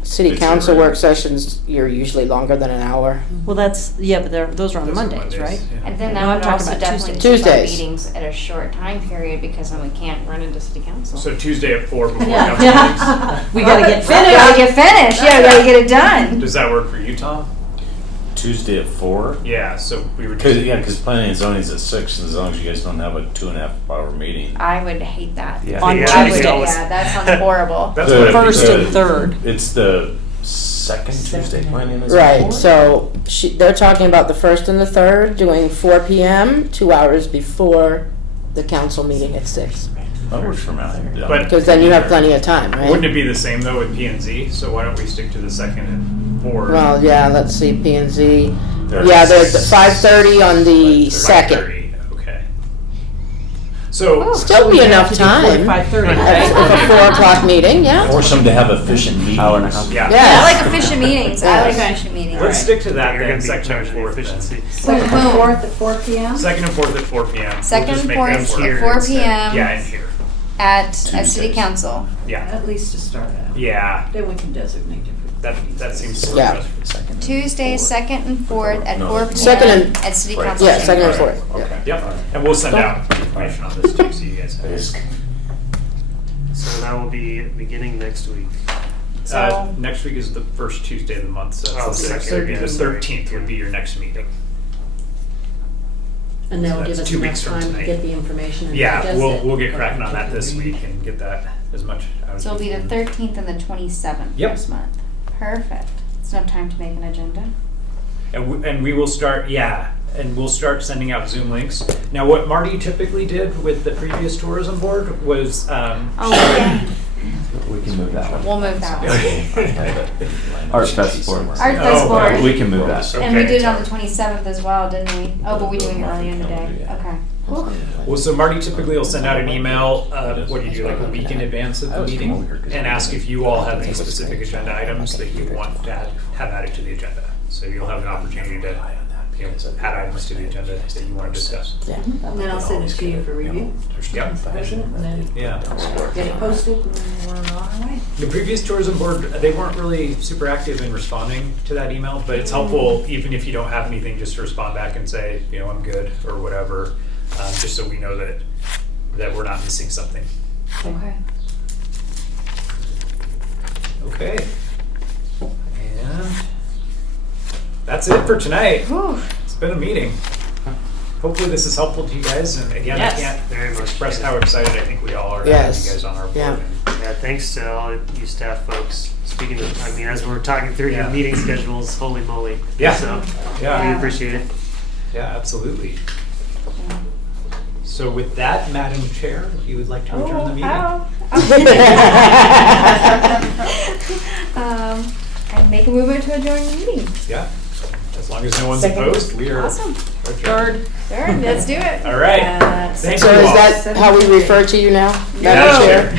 City It's council already- work sessions, you're usually longer than an hour. well, that's, yeah, but those are on Those are Mondays, right? yeah. And then No, that I'm would talking also about definitely Tuesdays. keep our Tuesdays. meetings at a short time period because then we can't run into city council. So Tuesday at 4 before Yeah. council meetings. We gotta get Gotta finished. get finished. Yeah, we gotta get it done. Does that work for you, Tom? Tuesday at 4? Yeah, so we were Cause, just. yeah, because planning and zoning is at 6, as long as you guys don't have a 2.5-hour meeting. I would hate that. Yeah. On Yeah, I would, Tuesday. yeah, that sounds horrible. That's The- what I First think. and 3rd. It's the 2nd Tuesday planning and Right, zoning? so they're talking about the 1st and the 3rd, doing 4 p.m., 2 hours before the council meeting at 6. That works for me. But- Because then you have plenty of time, Wouldn't right? it be the same though with P and Z? So why don't we stick to the 2nd and 4? Well, yeah, let's see, P and Z. They're Yeah, at there's 5:30 on the 2nd. 5:30, okay. So So, Still be enough time. 45:30, If right? a 4 o'clock meeting, yeah. Force them to have efficient meetings. Hour and a half. yeah. Yeah. I like efficient meetings. I like Okay. efficient meetings. Let's stick to that You're then, gonna be second and charging the fourth. then. efficiency. Second and fourth at 4 p.m. Second and fourth at 4 p.m. We'll Second just and make fourth that work. at 4 p.m. Yeah, in here. at City Tuesdays. Council. Yeah, At least to start out. yeah. Then we can designate different. That seems Yeah. Tuesdays, second and fourth at No. 4 p.m. Second and- at City Right. Council. Yeah, second and chamber. fourth. Okay. Yep, and we'll send out information on this too, so you guys have it. So that will be beginning next week. So- Next week is the first Tuesday of the month, so Oh, it's the second, 6th. It'd be yeah, the sorry. 13th would be your next meeting. And that will So give that's us 2 enough weeks from time to tonight. get the information and Yeah, digest it. we'll get cracking on that this week and get that as much out as So it'll we be the can. 13th and the 27th Yep. this month. Perfect. It's enough time to make an agenda. And we will start, and we'll start sending out Zoom links. Now, what Marty typically did with the previous tourism board was, Oh, yeah. We can move that one. We'll move that one. Art Fest board. Art Oh, Fest board. We can move that. And we Okay. did it on the 27th as well, didn't we? Oh, but we're doing it early in the day. Okay. Well, so Marty typically will send out an email, what do you do, like a week in advance of the meeting? And ask if you all have any specific agenda items that you want to have added to the agenda. So you'll have an opportunity to, add items to the agenda that you want to discuss. And then I'll send it to you for review. Yep. President, and then Yeah. get it posted and we're on our way. The previous tourism board, they weren't really super active in responding to that email, but it's helpful, even if you don't have anything, just to respond back and say, I'm good, or whatever, just so we know that we're not missing something. Okay. Okay. And that's it for tonight. Whew. It's been a meeting. Hopefully this is helpful to you guys, and again, Yes. I can't Very much. express how excited I think we all are to Yes. have you guys on our board. Yeah. Yeah, thanks to all you staff folks. Speaking of, as we're talking through your Yeah. meeting schedules, holy moly. Yeah. So, Yeah. we appreciate it. Yeah, absolutely. So with that, Madam Chair, if you would like to adjourn the meeting. I make a movement to adjourn the meeting. Yeah, as long as no one's Second. opposed, we are Awesome. adjourned. Sure, let's do it. All right, thank So you is all. that how we refer to you now? Madam Madam Chair.